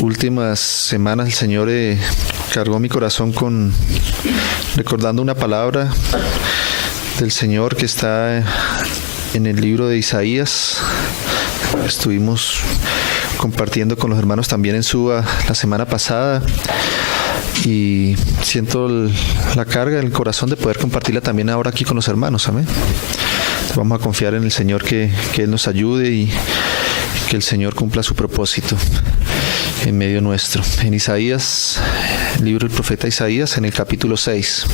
últimas semanas el Señor cargó mi corazón recordando una palabra del Señor que está en el libro de Isaías. Estuvimos compartiendo con los hermanos también en Suba la semana pasada y siento la carga en el corazón de poder compartirla también ahora aquí con los hermanos. Amén. Vamos a confiar en el Señor que Él nos ayude y que el Señor cumpla su propósito en medio nuestro. En Isaías, el libro del profeta Isaías, en el capítulo 6.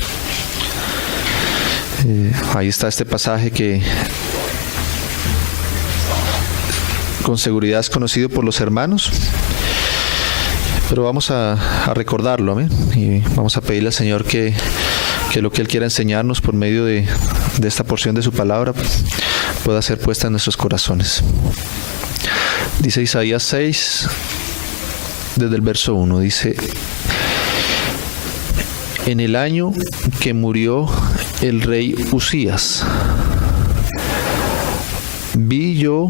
Ahí está este pasaje que con seguridad es conocido por los hermanos, pero vamos a recordarlo, amén, y vamos a pedirle al Señor que lo que Él quiera enseñarnos por medio de esta porción de su palabra pueda ser puesta en nuestros corazones. Dice Isaías 6, desde el verso 1, dice: en el año que murió el rey Usías, vi yo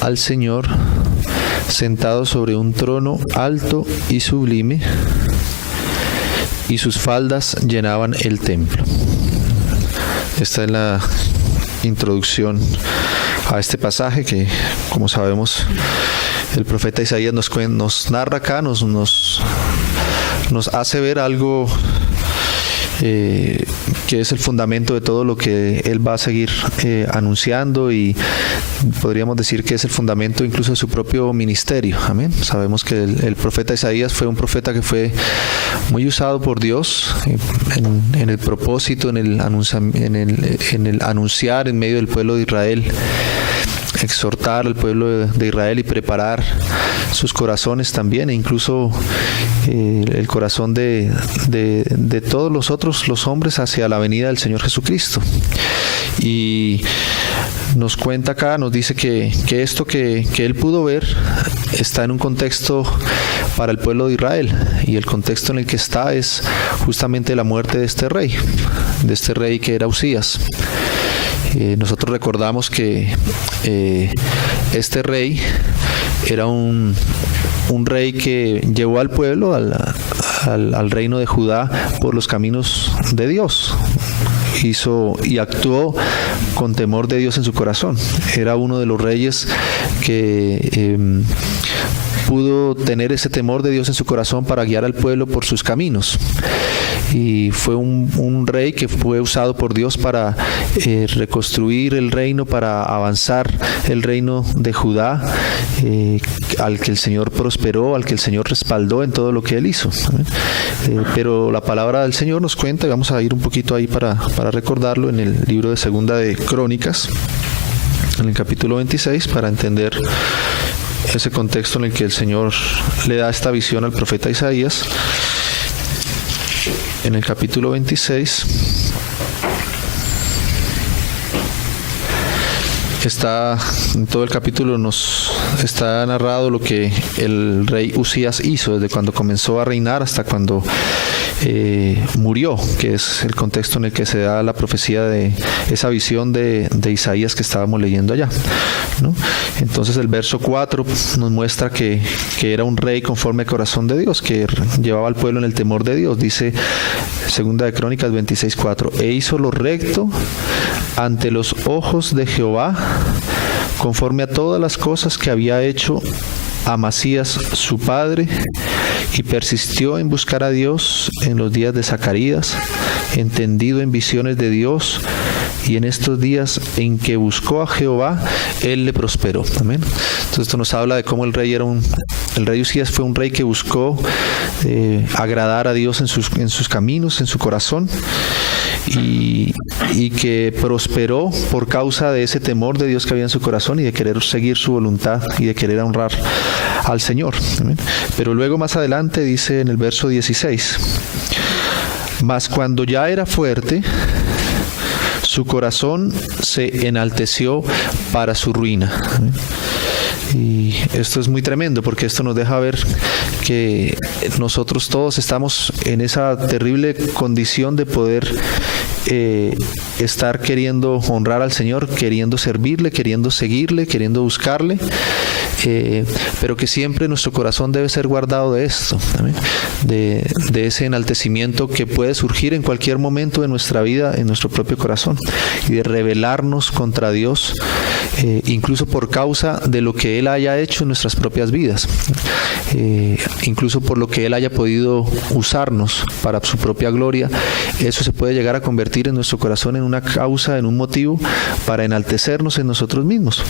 al Señor sentado sobre un trono alto y sublime, y sus faldas llenaban el templo. Esta es la introducción a este pasaje que, como sabemos, el profeta Isaías nos narra acá, nos hace ver algo que es el fundamento de todo lo que él va a seguir anunciando, y podríamos decir que es el fundamento incluso de su propio ministerio. Amén. Sabemos que el profeta Isaías fue un profeta que fue muy usado por Dios en el propósito, en el anunciar en medio del pueblo de Israel, exhortar al pueblo de Israel y preparar sus corazones también, e incluso el corazón de todos los hombres hacia la venida del Señor Jesucristo. Y nos cuenta acá, nos dice que esto que él pudo ver está en un contexto para el pueblo de Israel, y el contexto en el que está es justamente la muerte de este rey que era Usías. Nosotros recordamos que este rey era un rey que llevó al pueblo al reino de Judá por los caminos de Dios. Hizo y actuó con temor de Dios en su corazón. Era uno de los reyes que pudo tener ese temor de Dios en su corazón para guiar al pueblo por sus caminos. Y fue un rey que fue usado por Dios para reconstruir el reino, para avanzar el reino de Judá, al que el Señor prosperó, al que el Señor respaldó en todo lo que él hizo. Pero la palabra del Señor nos cuenta, y vamos a ir un poquito ahí para recordarlo, en el libro de Segunda de Crónicas, en el capítulo 26, para entender ese contexto en el que el Señor le da esta visión al profeta Isaías. En el capítulo 26 en todo el capítulo nos está narrado lo que el rey Usías hizo desde cuando comenzó a reinar hasta cuando murió, que es el contexto en el que se da la profecía de esa visión de Isaías que estábamos leyendo allá, ¿no? Entonces el verso 4 nos muestra que era un rey conforme al corazón de Dios, que llevaba al pueblo en el temor de Dios. Dice Segunda de Crónicas 26:4: e hizo lo recto ante los ojos de Jehová, conforme a todas las cosas que había hecho Amasías su padre, y persistió en buscar a Dios en los días de Zacarías, entendido en visiones de Dios, y en estos días en que buscó a Jehová, él le prosperó. Amén. Entonces esto nos habla de cómo el rey Usías fue un rey que buscó agradar a Dios en sus caminos, en su corazón, y que prosperó por causa de ese temor de Dios que había en su corazón y de querer seguir su voluntad y de querer honrar al Señor. Amén. Pero luego más adelante dice en el verso 16: mas cuando ya era fuerte, su corazón se enalteció para su ruina. Amén. Y esto es muy tremendo, porque esto nos deja ver que nosotros todos estamos en esa terrible condición de poder estar queriendo honrar al Señor, queriendo servirle, queriendo seguirle, queriendo buscarle, pero que siempre nuestro corazón debe ser guardado de esto, ¿amén? De ese enaltecimiento que puede surgir en cualquier momento de nuestra vida, en nuestro propio corazón, y de rebelarnos contra Dios, incluso por causa de lo que Él haya hecho en nuestras propias vidas, incluso por lo que Él haya podido usarnos para su propia gloria. Eso se puede llegar a convertir en nuestro corazón en una causa, en un motivo para enaltecernos en nosotros mismos.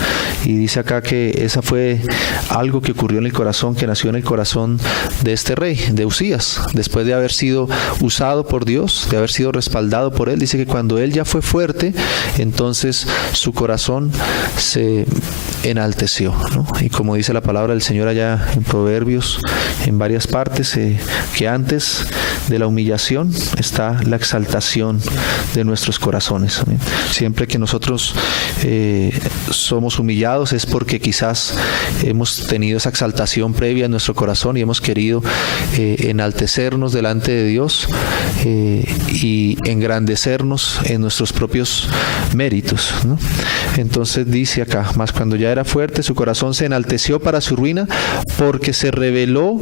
Y dice acá que esa fue algo que ocurrió en el corazón, que nació en el corazón de este rey, de Usías, después de haber sido usado por Dios, de haber sido respaldado por Él. Dice que cuando Él ya fue fuerte, entonces su corazón se enalteció, ¿no? Y como dice la palabra del Señor allá en Proverbios, en varias partes, que antes de la humillación está la exaltación de nuestros corazones, ¿sí? Siempre que nosotros somos humillados es porque quizás hemos tenido esa exaltación previa en nuestro corazón y hemos querido enaltecernos delante de Dios y engrandecernos en nuestros propios méritos, ¿no? Entonces dice acá, mas cuando ya era fuerte, su corazón se enalteció para su ruina, porque se rebeló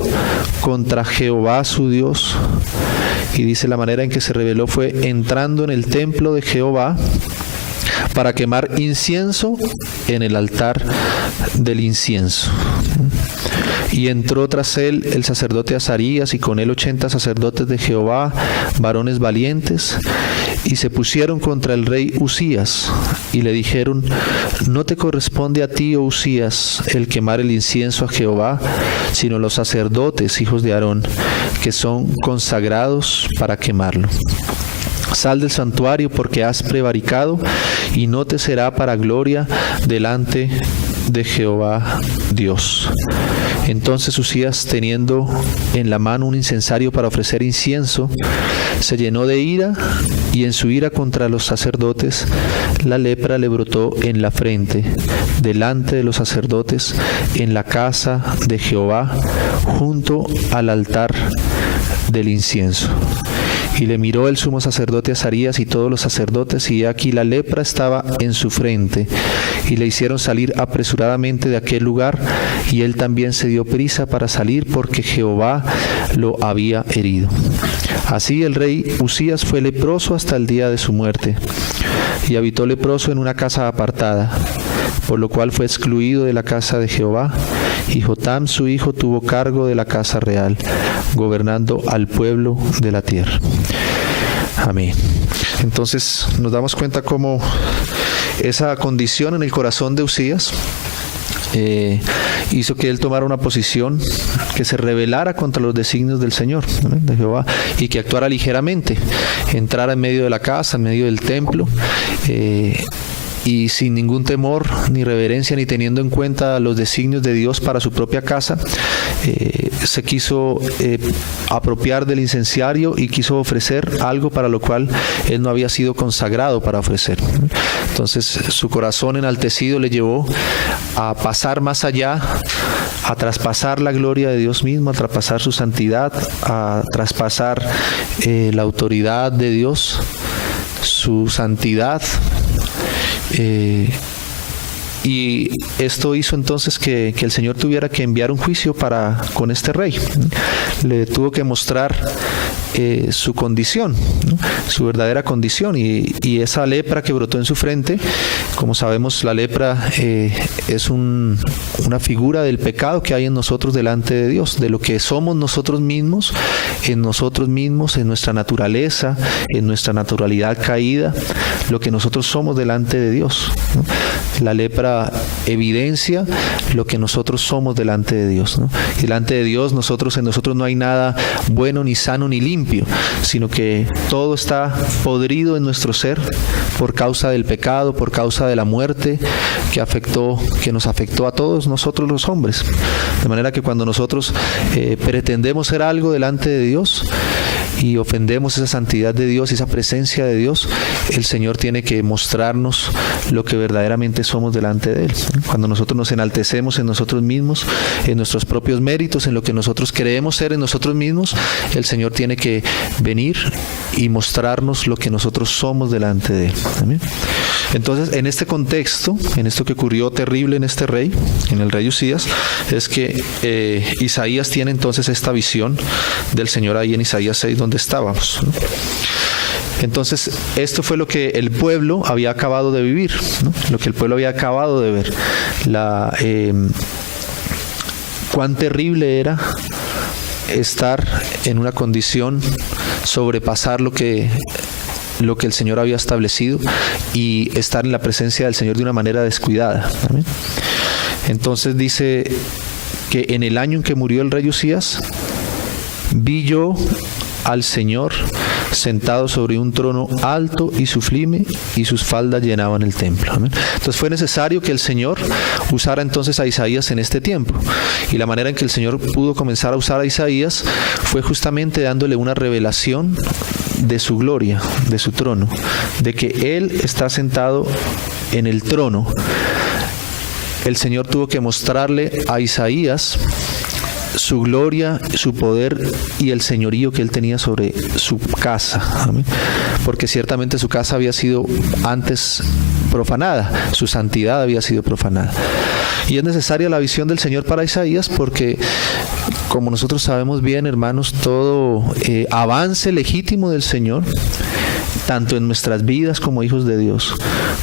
contra Jehová su Dios. Y dice la manera en que se rebeló fue entrando en el templo de Jehová para quemar incienso en el altar del incienso. Y entró tras él el sacerdote Azarías, y con él 80 sacerdotes de Jehová, varones valientes, y se pusieron contra el rey Usías, y le dijeron: no te corresponde a ti, oh Usías, el quemar el incienso a Jehová, sino los sacerdotes, hijos de Aarón, que son consagrados para quemarlo. Sal del santuario, porque has prevaricado, y no te será para gloria delante de Jehová Dios. Entonces Usías, teniendo en la mano un incensario para ofrecer incienso, se llenó de ira, y en su ira contra los sacerdotes, la lepra le brotó en la frente, delante de los sacerdotes, en la casa de Jehová, junto al altar del incienso. Y le miró el sumo sacerdote Azarías y todos los sacerdotes, y aquí la lepra estaba en su frente, y le hicieron salir apresuradamente de aquel lugar, y él también se dio prisa para salir, porque Jehová lo había herido. Así el rey Usías fue leproso hasta el día de su muerte, y habitó leproso en una casa apartada, por lo cual fue excluido de la casa de Jehová, y Jotam su hijo tuvo cargo de la casa real, gobernando al pueblo de la tierra. Amén. Entonces nos damos cuenta cómo esa condición en el corazón de Usías hizo que él tomara una posición que se rebelara contra los designios del Señor, ¿no?, de Jehová, y que actuara ligeramente, entrara en medio de la casa, en medio del templo, y sin ningún temor ni reverencia, ni teniendo en cuenta los designios de Dios para su propia casa, se quiso apropiar del incensario y quiso ofrecer algo para lo cual él no había sido consagrado para ofrecer. Entonces su corazón enaltecido le llevó a pasar más allá, a traspasar la gloria de Dios mismo, a traspasar su santidad, a traspasar la autoridad de Dios, su santidad. Y esto hizo entonces que el Señor tuviera que enviar un juicio con este rey. Le tuvo que mostrar su condición, ¿no?, su verdadera condición, y esa lepra que brotó en su frente. Como sabemos, la lepra es una figura del pecado que hay en nosotros delante de Dios, de lo que somos nosotros mismos, en nuestra naturaleza, en nuestra naturalidad caída, lo que nosotros somos delante de Dios, ¿no? La lepra evidencia lo que nosotros somos delante de Dios, ¿no? Y delante de Dios, en nosotros no hay nada bueno, ni sano, ni limpio, sino que todo está podrido en nuestro ser por causa del pecado, por causa de la muerte que nos afectó a todos nosotros los hombres. De manera que cuando nosotros pretendemos ser algo delante de Dios y ofendemos esa santidad de Dios, esa presencia de Dios, el Señor tiene que mostrarnos lo que verdaderamente somos delante de Él. Cuando nosotros nos enaltecemos en nosotros mismos, en nuestros propios méritos, en lo que nosotros creemos ser en nosotros mismos, el Señor tiene que venir y mostrarnos lo que nosotros somos delante de Él. ¿Amén? Entonces, en este contexto, en esto que ocurrió terrible en este rey, en el rey Usías, es que Isaías tiene entonces esta visión del Señor ahí en Isaías 6, donde estábamos, ¿no? Entonces, esto fue lo que el pueblo había acabado de vivir, ¿no? Lo que el pueblo había acabado de ver. Cuán terrible era estar en una condición, sobrepasar lo que el Señor había establecido y estar en la presencia del Señor de una manera descuidada. ¿Amén? Entonces dice que en el año en que murió el rey Usías, vi yo al Señor sentado sobre un trono alto y sublime, y sus faldas llenaban el templo. Amén. Entonces fue necesario que el Señor usara entonces a Isaías en este tiempo, y la manera en que el Señor pudo comenzar a usar a Isaías fue justamente dándole una revelación de su gloria, de su trono, de que Él está sentado en el trono. El Señor tuvo que mostrarle a Isaías su gloria, su poder y el señorío que él tenía sobre su casa. Amén. Porque ciertamente su casa había sido antes profanada, su santidad había sido profanada. Y es necesaria la visión del Señor para Isaías porque, como nosotros sabemos bien, hermanos, todo avance legítimo del Señor, tanto en nuestras vidas como hijos de Dios,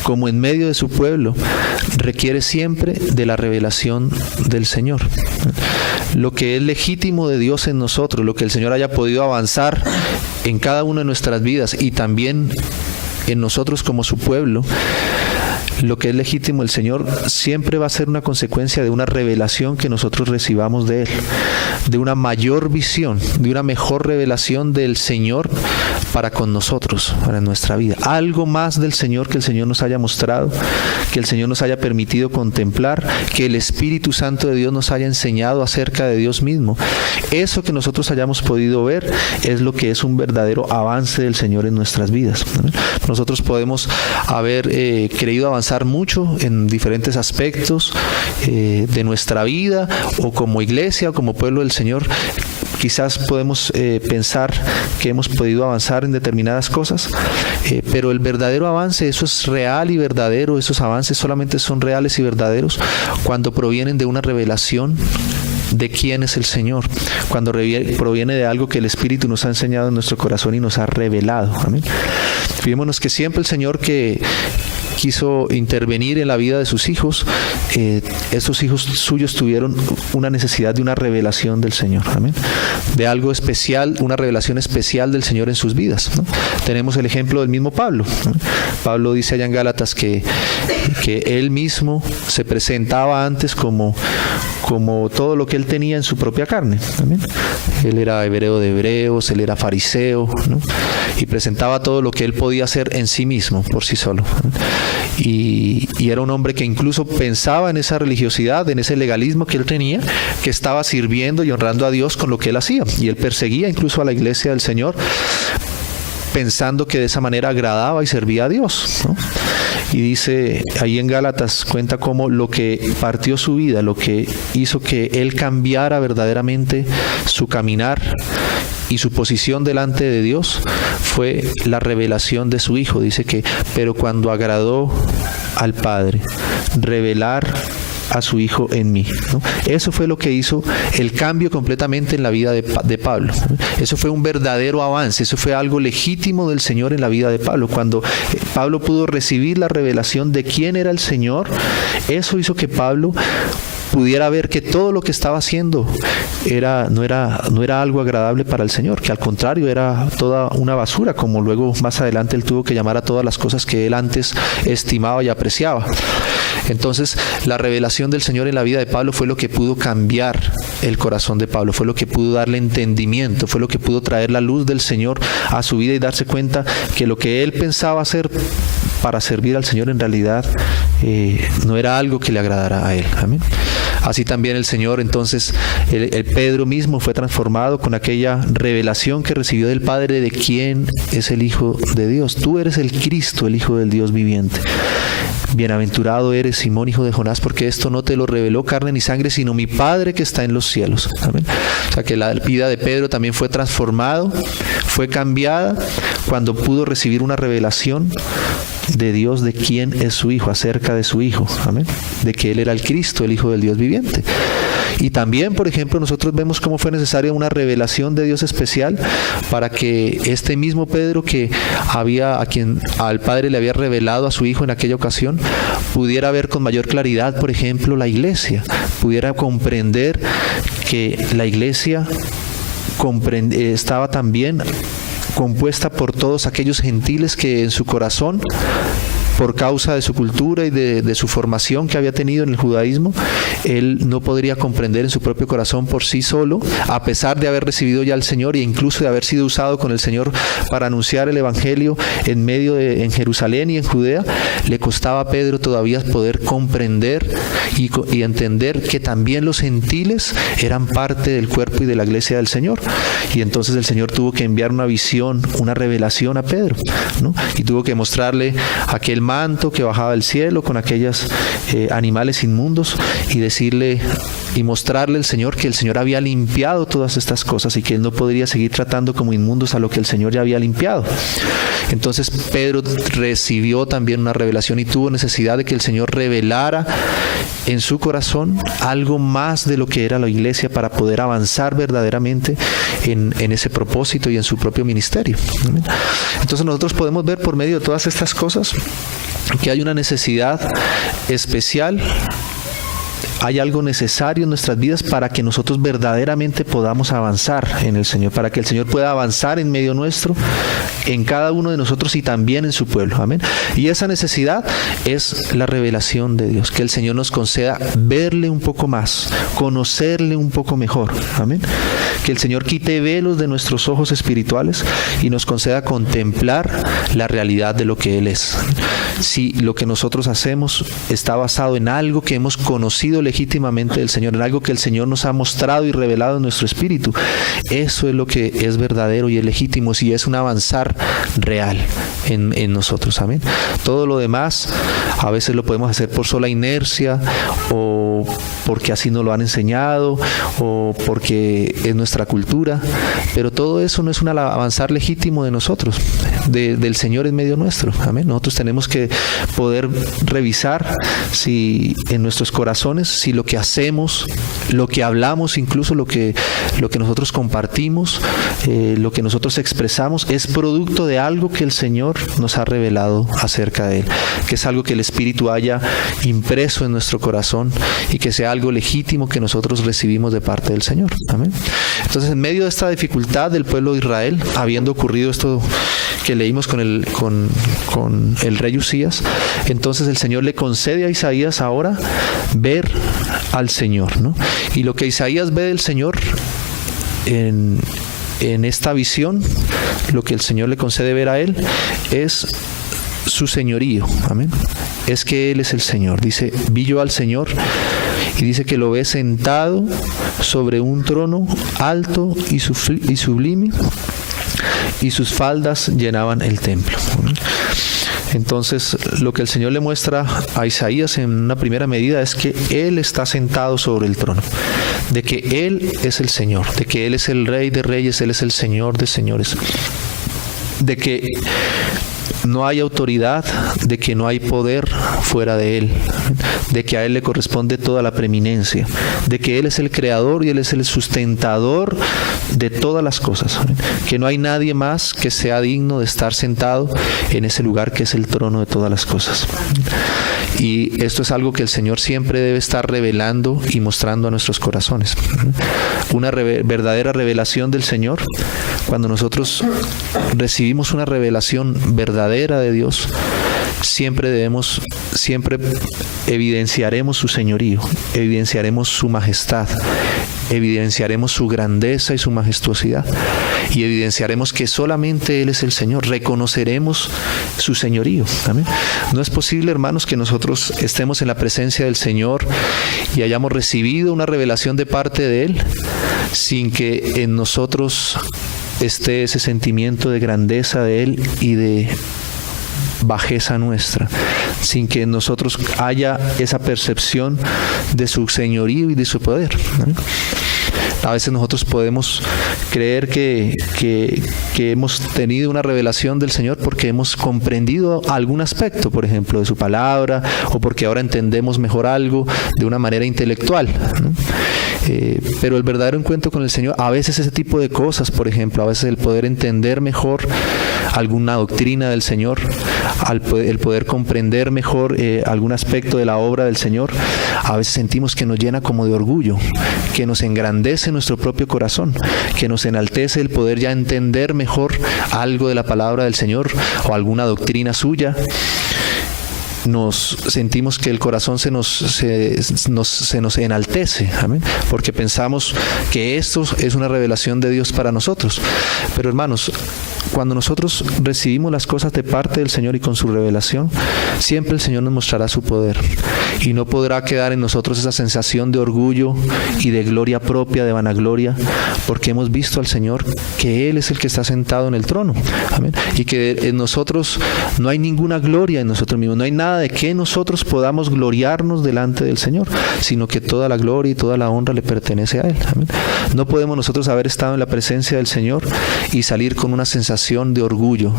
como en medio de su pueblo, requiere siempre de la revelación del Señor. Lo que es legítimo de Dios en nosotros, lo que el Señor haya podido avanzar en cada una de nuestras vidas y también en nosotros como su pueblo, lo que es legítimo el Señor siempre va a ser una consecuencia de una revelación que nosotros recibamos de Él, de una mayor visión, de una mejor revelación del Señor para con nosotros, para nuestra vida. Algo más del Señor que el Señor nos haya mostrado, que el Señor nos haya permitido contemplar, que el Espíritu Santo de Dios nos haya enseñado acerca de Dios mismo. Eso que nosotros hayamos podido ver es lo que es un verdadero avance del Señor en nuestras vidas. Nosotros podemos haber querido avanzar mucho en diferentes aspectos de nuestra vida, o como iglesia o como pueblo del Señor. Quizás podemos pensar que hemos podido avanzar en determinadas cosas, pero el verdadero avance, eso es real y verdadero. Esos avances solamente son reales y verdaderos cuando provienen de una revelación de quién es el Señor, cuando proviene de algo que el Espíritu nos ha enseñado en nuestro corazón y nos ha revelado. Amén. Fijémonos que siempre el Señor que quiso intervenir en la vida de sus hijos, esos hijos suyos tuvieron una necesidad de una revelación del Señor, amén, de algo especial, una revelación especial del Señor en sus vidas, ¿no? Tenemos el ejemplo del mismo Pablo, ¿no? Pablo dice allá en Gálatas que él mismo se presentaba antes como todo lo que él tenía en su propia carne, amén. Él era hebreo de hebreos, él era fariseo, ¿no? Y presentaba todo lo que él podía hacer en sí mismo, por sí solo, ¿no? Y era un hombre que incluso pensaba en esa religiosidad, en ese legalismo que él tenía, que estaba sirviendo y honrando a Dios con lo que él hacía. Y él perseguía incluso a la iglesia del Señor, pensando que de esa manera agradaba y servía a Dios, ¿no? Y dice ahí en Gálatas, cuenta cómo lo que partió su vida, lo que hizo que él cambiara verdaderamente su caminar y su posición delante de Dios, fue la revelación de su Hijo. Dice que, pero cuando agradó al Padre, revelar a su Hijo en mí, ¿no? Eso fue lo que hizo el cambio completamente en la vida de Pablo. Eso fue un verdadero avance, eso fue algo legítimo del Señor en la vida de Pablo. Cuando Pablo pudo recibir la revelación de quién era el Señor, eso hizo que Pablo pudiera ver que todo lo que estaba haciendo no era algo agradable para el Señor, que al contrario era toda una basura, como luego más adelante él tuvo que llamar a todas las cosas que él antes estimaba y apreciaba. Entonces la revelación del Señor en la vida de Pablo fue lo que pudo cambiar el corazón de Pablo, fue lo que pudo darle entendimiento, fue lo que pudo traer la luz del Señor a su vida y darse cuenta que lo que él pensaba hacer para servir al Señor en realidad no era algo que le agradara a él. Amén. Así también el Señor, entonces, el Pedro mismo fue transformado con aquella revelación que recibió del Padre de quién es el Hijo de Dios. Tú eres el Cristo, el Hijo del Dios viviente. Bienaventurado eres, Simón, hijo de Jonás, porque esto no te lo reveló carne ni sangre, sino mi Padre que está en los cielos. Amén. O sea que la vida de Pedro también fue transformada, fue cambiada cuando pudo recibir una revelación de Dios de quién es su Hijo, acerca de su Hijo, amén, de que Él era el Cristo, el Hijo del Dios viviente. Y también, por ejemplo, nosotros vemos cómo fue necesaria una revelación de Dios especial para que este mismo Pedro, que a quien al Padre le había revelado a su Hijo en aquella ocasión, pudiera ver con mayor claridad, por ejemplo, la iglesia, pudiera comprender que la iglesia estaba también compuesta por todos aquellos gentiles que en su corazón, por causa de su cultura y de su formación que había tenido en el judaísmo, él no podría comprender en su propio corazón por sí solo, a pesar de haber recibido ya al Señor e incluso de haber sido usado con el Señor para anunciar el Evangelio en Jerusalén y en Judea. Le costaba a Pedro todavía poder comprender y entender que también los gentiles eran parte del cuerpo y de la iglesia del Señor. Y entonces el Señor tuvo que enviar una visión, una revelación a Pedro, ¿no? Y tuvo que mostrarle aquel manto que bajaba del cielo con aquellos animales inmundos y decirle y mostrarle al Señor que el Señor había limpiado todas estas cosas y que Él no podría seguir tratando como inmundos a lo que el Señor ya había limpiado. Entonces Pedro recibió también una revelación y tuvo necesidad de que el Señor revelara en su corazón algo más de lo que era la iglesia para poder avanzar verdaderamente en ese propósito y en su propio ministerio. Entonces nosotros podemos ver por medio de todas estas cosas que hay una necesidad especial, hay algo necesario en nuestras vidas para que nosotros verdaderamente podamos avanzar en el Señor, para que el Señor pueda avanzar en medio nuestro, en cada uno de nosotros y también en su pueblo. Amén. Y esa necesidad es la revelación de Dios, que el Señor nos conceda verle un poco más, conocerle un poco mejor. Amén. Que el Señor quite velos de nuestros ojos espirituales y nos conceda contemplar la realidad de lo que Él es. Si lo que nosotros hacemos está basado en algo que hemos conocido legítimamente del Señor, en algo que el Señor nos ha mostrado y revelado en nuestro espíritu, eso es lo que es verdadero y es legítimo, si es un avanzar real en nosotros. Amén. Todo lo demás a veces lo podemos hacer por sola inercia, o porque así nos lo han enseñado, o porque es nuestra cultura, pero todo eso no es un avanzar legítimo de nosotros, del Señor en medio nuestro. Amén. Nosotros tenemos que poder revisar si en nuestros corazones, si lo que hacemos, lo que hablamos, incluso lo que nosotros compartimos, lo que nosotros expresamos, es producto de algo que el Señor nos ha revelado acerca de Él, que es algo que el Espíritu haya impreso en nuestro corazón y que sea algo legítimo que nosotros recibimos de parte del Señor. Amén. Entonces, en medio de esta dificultad del pueblo de Israel, habiendo ocurrido esto que leímos con el rey Usías, entonces el Señor le concede a Isaías ahora ver al Señor, ¿no? Y lo que Isaías ve del Señor en esta visión, lo que el Señor le concede ver a él es su señorío. Amén. Es que Él es el Señor. Dice, vi yo al Señor, y dice que lo ve sentado sobre un trono alto y sublime, y sus faldas llenaban el templo. Entonces, lo que el Señor le muestra a Isaías en una primera medida es que Él está sentado sobre el trono, de que Él es el Señor, de que Él es el Rey de Reyes, Él es el Señor de Señores, de que no hay autoridad, de que no hay poder fuera de Él, de que a Él le corresponde toda la preeminencia, de que Él es el creador y Él es el sustentador de todas las cosas, que no hay nadie más que sea digno de estar sentado en ese lugar que es el trono de todas las cosas. Y esto es algo que el Señor siempre debe estar revelando y mostrando a nuestros corazones. Una verdadera revelación del Señor, cuando nosotros recibimos una revelación verdadera de Dios, siempre evidenciaremos su señorío, evidenciaremos su majestad, evidenciaremos su grandeza y su majestuosidad, y evidenciaremos que solamente Él es el Señor, reconoceremos su señorío. ¿Amén? No es posible, hermanos, que nosotros estemos en la presencia del Señor y hayamos recibido una revelación de parte de Él sin que en nosotros esté ese sentimiento de grandeza de Él y de bajeza nuestra, sin que en nosotros haya esa percepción de su señorío y de su poder. A veces nosotros podemos creer que hemos tenido una revelación del Señor porque hemos comprendido algún aspecto, por ejemplo, de su palabra, o porque ahora entendemos mejor algo de una manera intelectual, ¿no? Pero el verdadero encuentro con el Señor, a veces ese tipo de cosas, por ejemplo, a veces el poder entender mejor alguna doctrina del Señor, el poder comprender mejor algún aspecto de la obra del Señor, a veces sentimos que nos llena como de orgullo, que nos engrandece nuestro propio corazón, que nos enaltece el poder ya entender mejor algo de la palabra del Señor o alguna doctrina suya. Nos sentimos que el corazón se nos enaltece, amén, porque pensamos que esto es una revelación de Dios para nosotros. Pero hermanos, cuando nosotros recibimos las cosas de parte del Señor y con su revelación, siempre el Señor nos mostrará su poder, y no podrá quedar en nosotros esa sensación de orgullo y de gloria propia, de vanagloria, porque hemos visto al Señor que Él es el que está sentado en el trono, amén, y que en nosotros no hay ninguna gloria en nosotros mismos, no hay nada de que nosotros podamos gloriarnos delante del Señor, sino que toda la gloria y toda la honra le pertenece a Él, amén. No podemos nosotros haber estado en la presencia del Señor y salir con una sensación de orgullo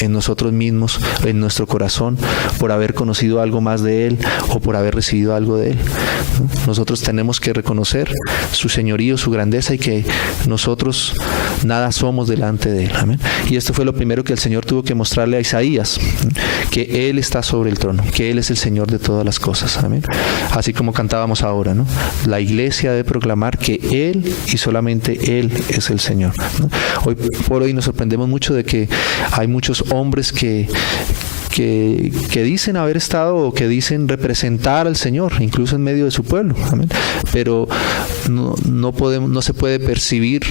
en nosotros mismos, en nuestro corazón, por haber conocido algo más de Él o por haber recibido algo de Él, ¿no? Nosotros tenemos que reconocer su señorío, su grandeza, y que nosotros nada somos delante de Él, amén. Y esto fue lo primero que el Señor tuvo que mostrarle a Isaías, que Él está sobre el trono, que Él es el Señor de todas las cosas, amén. Así como cantábamos ahora, ¿no? La iglesia debe proclamar que Él y solamente Él es el Señor, ¿no? Hoy por hoy nos sorprendemos mucho de que hay muchos hombres que dicen haber estado o que dicen representar al Señor, incluso en medio de su pueblo, amén. Pero no se puede percibir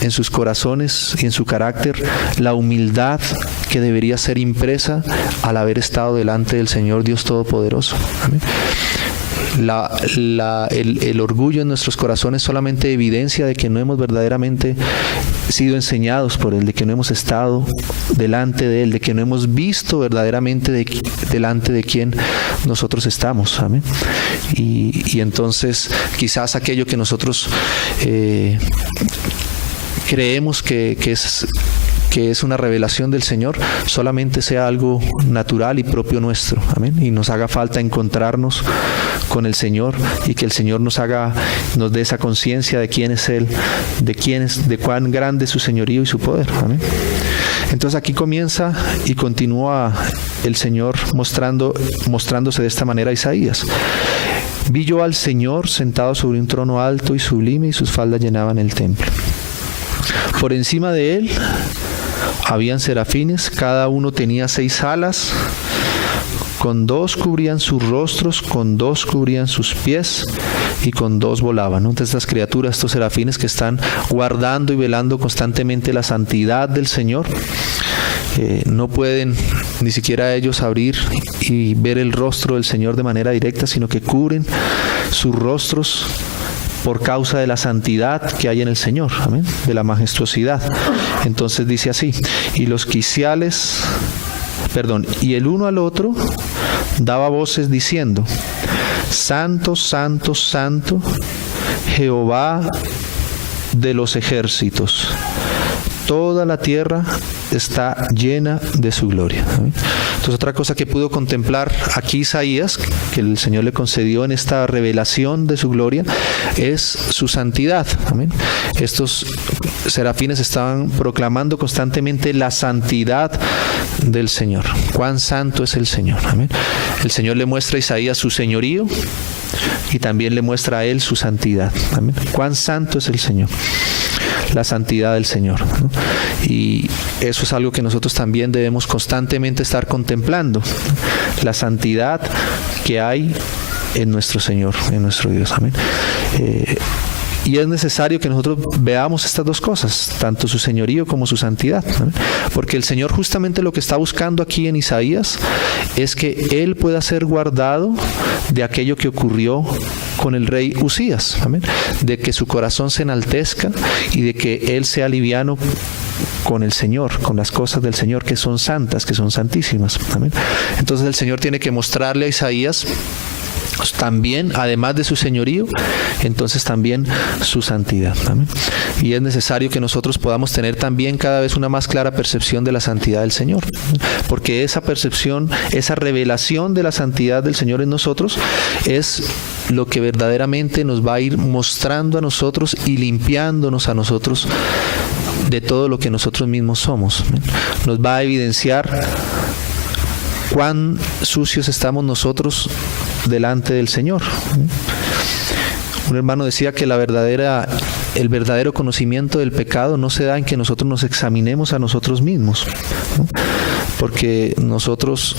en sus corazones y en su carácter la humildad que debería ser impresa al haber estado delante del Señor Dios Todopoderoso, amén. El orgullo en nuestros corazones solamente evidencia de que no hemos verdaderamente sido enseñados por Él, de que no hemos estado delante de Él, de que no hemos visto verdaderamente delante de quién nosotros estamos, amén. Y entonces quizás aquello que nosotros creemos que es una revelación del Señor, solamente sea algo natural y propio nuestro, amén, y nos haga falta encontrarnos con el Señor, y que el Señor nos dé esa conciencia de quién es Él, de cuán grande es su señorío y su poder, amén. Entonces aquí comienza y continúa el Señor mostrándose de esta manera a Isaías. Vi yo al Señor sentado sobre un trono alto y sublime, y sus faldas llenaban el templo. Por encima de Él habían serafines, cada uno tenía 6 alas, con 2 cubrían sus rostros, con 2 cubrían sus pies, y con 2 volaban, ¿no? Entonces estas criaturas, estos serafines que están guardando y velando constantemente la santidad del Señor, no pueden ni siquiera ellos abrir y ver el rostro del Señor de manera directa, sino que cubren sus rostros por causa de la santidad que hay en el Señor, amén, de la majestuosidad. Entonces dice así: y el uno al otro daba voces diciendo: Santo, santo, santo, Jehová de los ejércitos, toda la tierra está llena de su gloria. Entonces, otra cosa que pudo contemplar aquí Isaías, que el Señor le concedió en esta revelación de su gloria, es su santidad. Amén. Estos serafines estaban proclamando constantemente la santidad del Señor. Cuán santo es el Señor. Amén. El Señor le muestra a Isaías su señorío y también le muestra a él su santidad. Amén. Cuán santo es el Señor. La santidad del Señor, ¿no? Y eso es algo que nosotros también debemos constantemente estar contemplando, la santidad que hay en nuestro Señor, en nuestro Dios. Amén. Y es necesario que nosotros veamos estas dos cosas, tanto su señorío como su santidad, ¿no? Porque el Señor justamente lo que está buscando aquí en Isaías es que Él pueda ser guardado de aquello que ocurrió con el rey Usías, ¿amén? De que su corazón se enaltezca y de que Él sea liviano con el Señor, con las cosas del Señor que son santas, que son santísimas. ¿Amén? Entonces el Señor tiene que mostrarle a Isaías también, además de su señorío, entonces también su santidad. Amén. Y es necesario que nosotros podamos tener también cada vez una más clara percepción de la santidad del Señor, porque esa percepción, esa revelación de la santidad del Señor en nosotros es lo que verdaderamente nos va a ir mostrando a nosotros y limpiándonos a nosotros de todo lo que nosotros mismos somos. Nos va a evidenciar cuán sucios estamos nosotros delante del Señor. Un hermano decía que el verdadero conocimiento del pecado no se da en que nosotros nos examinemos a nosotros mismos, ¿no? Porque nosotros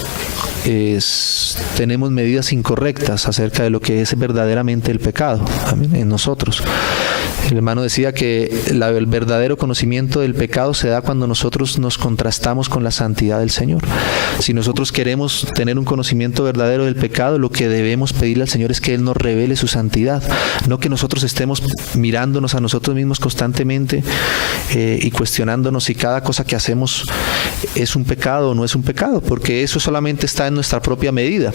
tenemos medidas incorrectas acerca de lo que es verdaderamente el pecado, amén, en nosotros. El hermano decía que el verdadero conocimiento del pecado se da cuando nosotros nos contrastamos con la santidad del Señor. Si nosotros queremos tener un conocimiento verdadero del pecado, lo que debemos pedirle al Señor es que Él nos revele su santidad, no que nosotros estemos mirándonos a nosotros mismos constantemente y cuestionándonos si cada cosa que hacemos es un pecado o no es un pecado, porque eso solamente está en nuestra propia medida.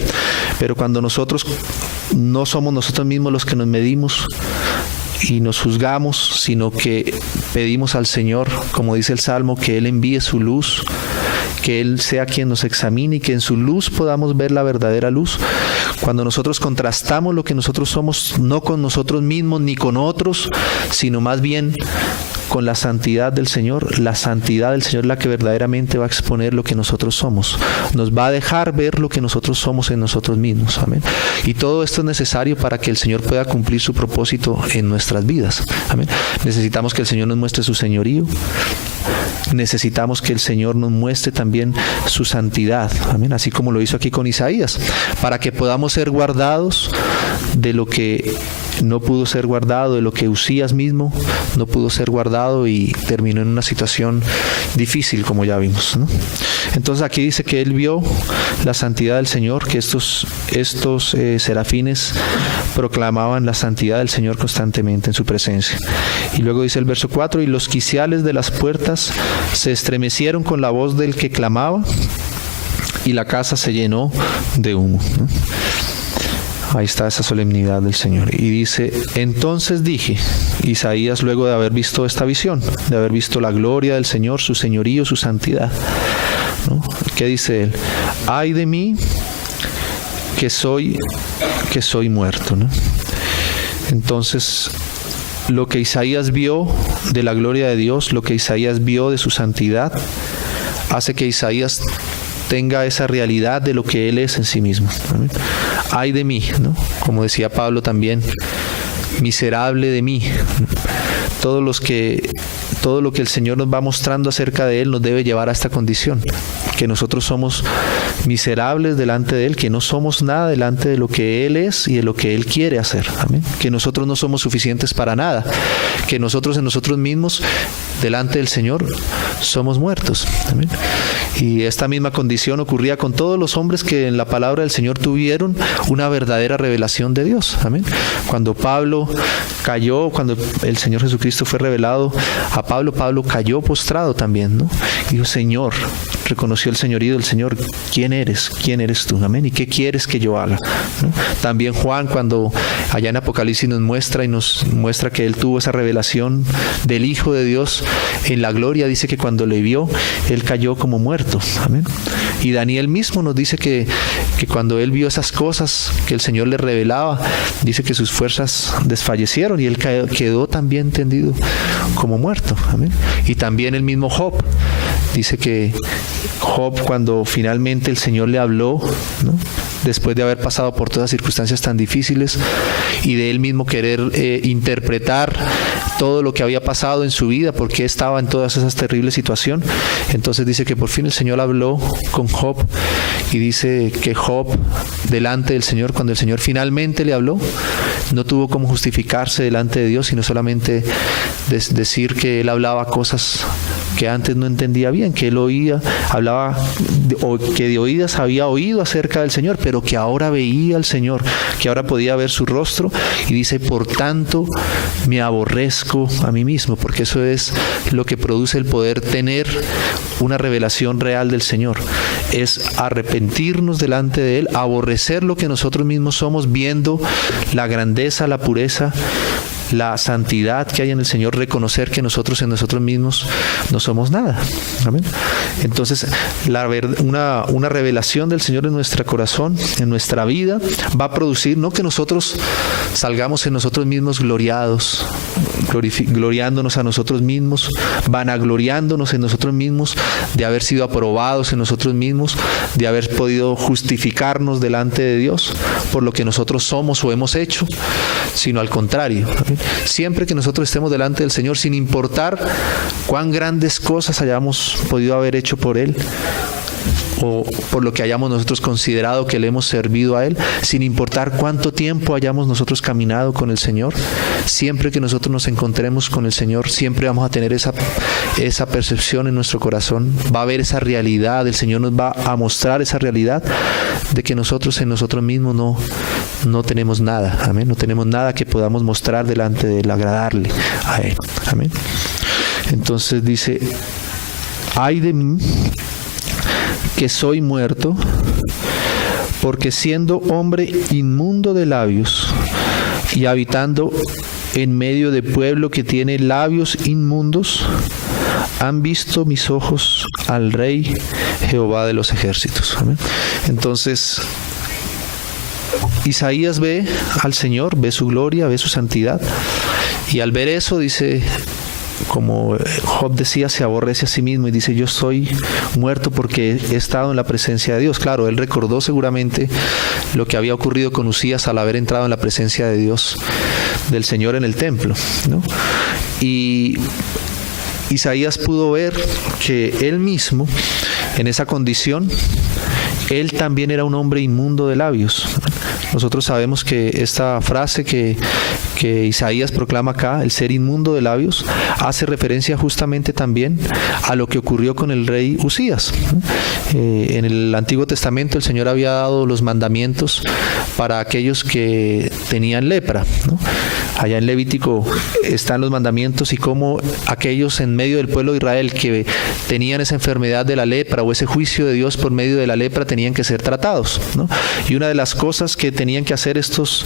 Pero cuando nosotros no somos nosotros mismos los que nos medimos y nos juzgamos, sino que pedimos al Señor, como dice el Salmo, que Él envíe su luz, que Él sea quien nos examine y que en su luz podamos ver la verdadera luz. Cuando nosotros contrastamos lo que nosotros somos, no con nosotros mismos ni con otros, sino más bien con la santidad del Señor. La santidad del Señor es la que verdaderamente va a exponer lo que nosotros somos. Nos va a dejar ver lo que nosotros somos en nosotros mismos. Amén. Y todo esto es necesario para que el Señor pueda cumplir su propósito en nuestras vidas. Amén. Necesitamos que el Señor nos muestre su señorío. Necesitamos que el Señor nos muestre también su santidad. Amén. Así como lo hizo aquí con Isaías, para que podamos ser guardados de lo que no pudo ser guardado, de lo que Usías mismo no pudo ser guardado y terminó en una situación difícil, como ya vimos, ¿no? Entonces aquí dice que él vio la santidad del Señor, que estos serafines proclamaban la santidad del Señor constantemente en su presencia. Y luego dice el verso 4, y los quiciales de las puertas se estremecieron con la voz del que clamaba, y la casa se llenó de humo, ¿no? Ahí está esa solemnidad del Señor. Y dice, entonces dije, Isaías, luego de haber visto esta visión, de haber visto la gloria del Señor, su señorío, su santidad, ¿no? ¿Qué dice él? Ay de mí que soy muerto, ¿no? Entonces, lo que Isaías vio de la gloria de Dios, lo que Isaías vio de su santidad, hace que Isaías tenga esa realidad de lo que él es en sí mismo. ¿Amén? Ay de mí, ¿no? Como decía Pablo también, miserable de mí. Todo lo que el Señor nos va mostrando acerca de Él nos debe llevar a esta condición, que nosotros somos miserables delante de Él, que no somos nada delante de lo que Él es y de lo que Él quiere hacer. Amén. Que nosotros no somos suficientes para nada, que nosotros en nosotros mismos delante del Señor somos muertos. Amén. Y esta misma condición ocurría con todos los hombres que en la palabra del Señor tuvieron una verdadera revelación de Dios. Amén. Cuando Pablo cayó, cuando el Señor Jesucristo fue revelado a Pablo cayó postrado también, ¿no? Y dijo, Señor, reconoció el señorío del Señor. ¿Quién eres? ¿Quién eres tú? Amén. ¿Y qué quieres que yo haga? ¿No? También Juan, cuando allá en Apocalipsis nos muestra que él tuvo esa revelación del Hijo de Dios en la gloria, dice que cuando le vio, él cayó como muerto. Amén. Y Daniel mismo nos dice que cuando él vio esas cosas que el Señor le revelaba, dice que sus fuerzas desfallecieron y él quedó también tendido como muerto. Amén. Y también el mismo Job dice que Job, cuando finalmente el Señor le habló, ¿no? Después de haber pasado por todas circunstancias tan difíciles y de él mismo querer interpretar todo lo que había pasado en su vida, porque estaba en todas esas terribles situaciones, entonces dice que por fin el Señor habló con Job y dice que Job delante del Señor, cuando el Señor finalmente le habló, no tuvo cómo justificarse delante de Dios, sino solamente decir que él hablaba cosas que antes no entendía bien, que él hablaba, o que de oídas había oído acerca del Señor, pero que ahora veía al Señor, que ahora podía ver su rostro, y dice: por tanto me aborrezco a mí mismo, porque eso es lo que produce el poder tener una revelación real del Señor, es arrepentirnos delante de Él, aborrecer lo que nosotros mismos somos, viendo la grandeza, la pureza, la santidad que hay en el Señor, reconocer que nosotros en nosotros mismos no somos nada. Amén. Entonces, una revelación del Señor en nuestro corazón, en nuestra vida, va a producir no que nosotros salgamos en nosotros mismos gloriados, gloriándonos a nosotros mismos, vanagloriándonos en nosotros mismos, de haber sido aprobados en nosotros mismos, de haber podido justificarnos delante de Dios por lo que nosotros somos o hemos hecho, sino al contrario. Siempre que nosotros estemos delante del Señor, sin importar cuán grandes cosas hayamos podido haber hecho por Él, o por lo que hayamos nosotros considerado que le hemos servido a Él, sin importar cuánto tiempo hayamos nosotros caminado con el Señor, siempre que nosotros nos encontremos con el Señor, siempre vamos a tener esa percepción en nuestro corazón, va a haber esa realidad, el Señor nos va a mostrar esa realidad de que nosotros en nosotros mismos no tenemos nada, amén, no tenemos nada que podamos mostrar delante de Él, agradarle a Él, amén. Entonces dice: ay de mí, que soy muerto, porque siendo hombre inmundo de labios y habitando en medio de pueblo que tiene labios inmundos, han visto mis ojos al Rey Jehová de los ejércitos. Amén. Entonces, Isaías ve al Señor, ve su gloria, ve su santidad, y al ver eso dice, como Job decía, se aborrece a sí mismo y dice: yo soy muerto porque he estado en la presencia de Dios. Claro, él recordó seguramente lo que había ocurrido con Usías al haber entrado en la presencia de Dios, del Señor en el templo, ¿no? Y Isaías pudo ver que él mismo, en esa condición, él también era un hombre inmundo de labios. Nosotros sabemos que esta frase que Isaías proclama acá, el ser inmundo de labios, hace referencia justamente también a lo que ocurrió con el rey Usías. En el Antiguo Testamento el Señor había dado los mandamientos para aquellos que tenían lepra, ¿no? Allá en Levítico están los mandamientos y cómo aquellos en medio del pueblo de Israel que tenían esa enfermedad de la lepra o ese juicio de Dios por medio de la lepra tenían que ser tratados, ¿no? Y una de las cosas que tenían que hacer estos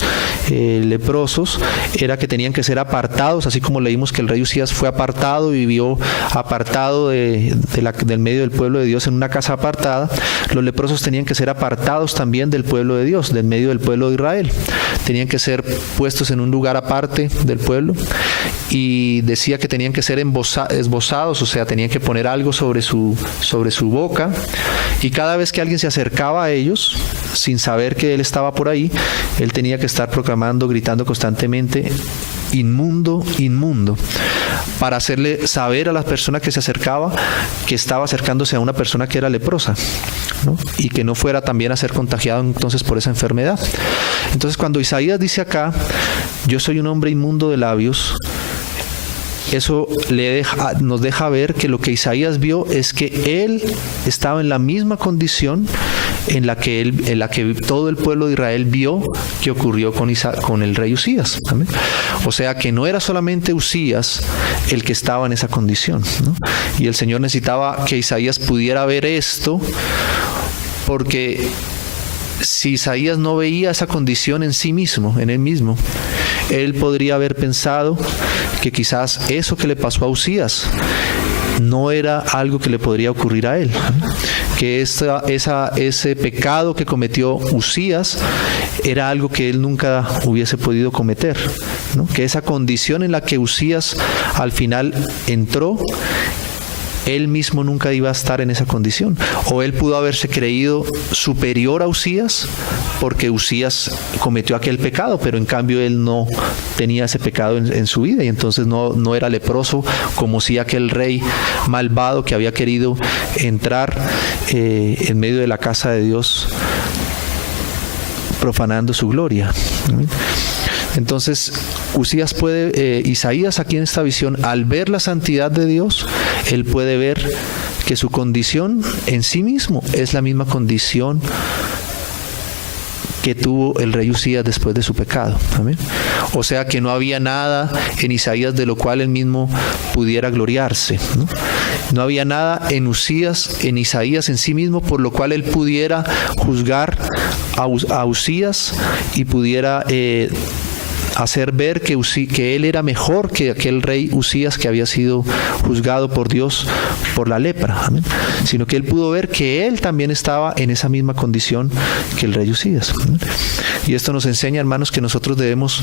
leprosos era que tenían que ser apartados, así como leímos que el rey Usías fue apartado y vivió apartado del medio del pueblo de Dios en una casa apartada. Los leprosos tenían que ser apartados también del pueblo de Dios, del medio del pueblo de Israel. Tenían que ser puestos en un lugar aparte del pueblo, y decía que tenían que ser esbozados, o sea, tenían que poner algo sobre su boca, y cada vez que alguien se acercaba a ellos, sin saber que él estaba por ahí, él tenía que estar proclamando, gritando constantemente: inmundo, inmundo, para hacerle saber a la persona que se acercaba que estaba acercándose a una persona que era leprosa, ¿no? Y que no fuera también a ser contagiado entonces por esa enfermedad. Entonces, cuando Isaías dice acá: yo soy un hombre inmundo de labios, eso nos deja ver que lo que Isaías vio es que él estaba en la misma condición en la que todo el pueblo de Israel vio que ocurrió con el rey Usías. ¿Amén? O sea que no era solamente Usías el que estaba en esa condición, ¿no? Y el Señor necesitaba que Isaías pudiera ver esto, porque si Isaías no veía esa condición en sí mismo, en él mismo, él podría haber pensado que quizás eso que le pasó a Usías no era algo que le podría ocurrir a él, que ese pecado que cometió Usías era algo que él nunca hubiese podido cometer, ¿no? Que esa condición en la que Usías al final entró, él mismo nunca iba a estar en esa condición. O él pudo haberse creído superior a Usías porque Usías cometió aquel pecado, pero en cambio él no tenía ese pecado en su vida, y entonces no era leproso como si aquel rey malvado que había querido entrar en medio de la casa de Dios profanando su gloria. Entonces, Isaías aquí en esta visión, al ver la santidad de Dios, él puede ver que su condición en sí mismo es la misma condición que tuvo el rey Usías después de su pecado. Amén. O sea que no había nada en Isaías de lo cual él mismo pudiera gloriarse, ¿no? No había nada en Isaías en sí mismo por lo cual él pudiera juzgar a Usías y pudiera hacer ver que él era mejor que aquel rey Usías que había sido juzgado por Dios por la lepra. Amén. Sino que él pudo ver que él también estaba en esa misma condición que el rey Usías. Amén. Y esto nos enseña, hermanos, que nosotros debemos,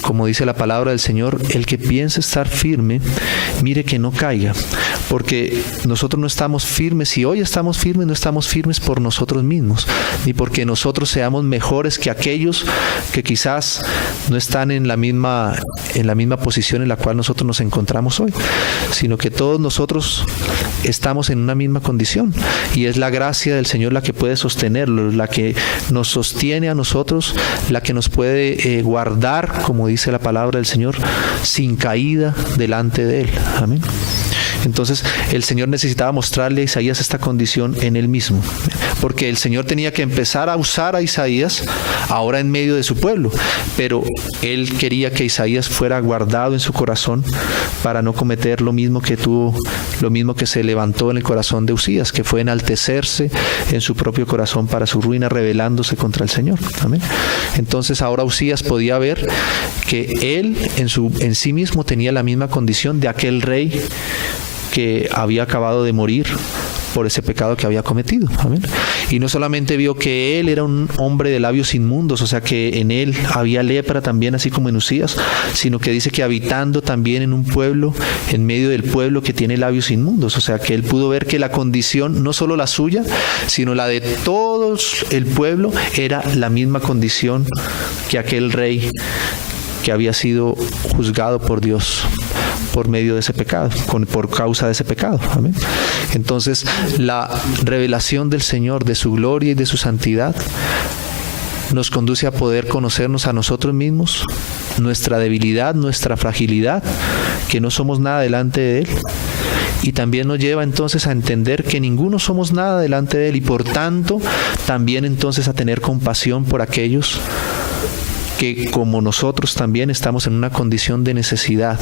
como dice la palabra del Señor, el que piense estar firme, mire que no caiga, porque nosotros no estamos firmes. Si hoy estamos firmes, no estamos firmes por nosotros mismos, ni porque nosotros seamos mejores que aquellos que quizás no están en la misma posición en la cual nosotros nos encontramos hoy, sino que todos nosotros estamos en una misma condición, y es la gracia del Señor la que puede sostenerlo, la que nos sostiene a nosotros, la que nos puede guardar, como dice la palabra del Señor, sin caída delante de Él. Amén. Entonces el Señor necesitaba mostrarle a Isaías esta condición en él mismo, porque el Señor tenía que empezar a usar a Isaías ahora en medio de su pueblo, pero él quería que Isaías fuera guardado en su corazón para no cometer lo mismo que se levantó en el corazón de Usías, que fue enaltecerse en su propio corazón para su ruina, rebelándose contra el Señor. Amén. Entonces ahora Usías podía ver que él en sí mismo tenía la misma condición de aquel rey que había acabado de morir por ese pecado que había cometido. Amén. Y no solamente vio que él era un hombre de labios inmundos, o sea que en él había lepra también, así como en Usías, sino que dice que habitando también en un pueblo, en medio del pueblo que tiene labios inmundos, o sea que él pudo ver que la condición, no solo la suya, sino la de todos el pueblo, era la misma condición que aquel rey que había sido juzgado por Dios por medio de ese pecado, por causa de ese pecado. Amén. Entonces, la revelación del Señor, de su gloria y de su santidad, nos conduce a poder conocernos a nosotros mismos, nuestra debilidad, nuestra fragilidad, que no somos nada delante de Él. Y también nos lleva entonces a entender que ninguno somos nada delante de Él, y por tanto, también entonces a tener compasión por aquellos que como nosotros también estamos en una condición de necesidad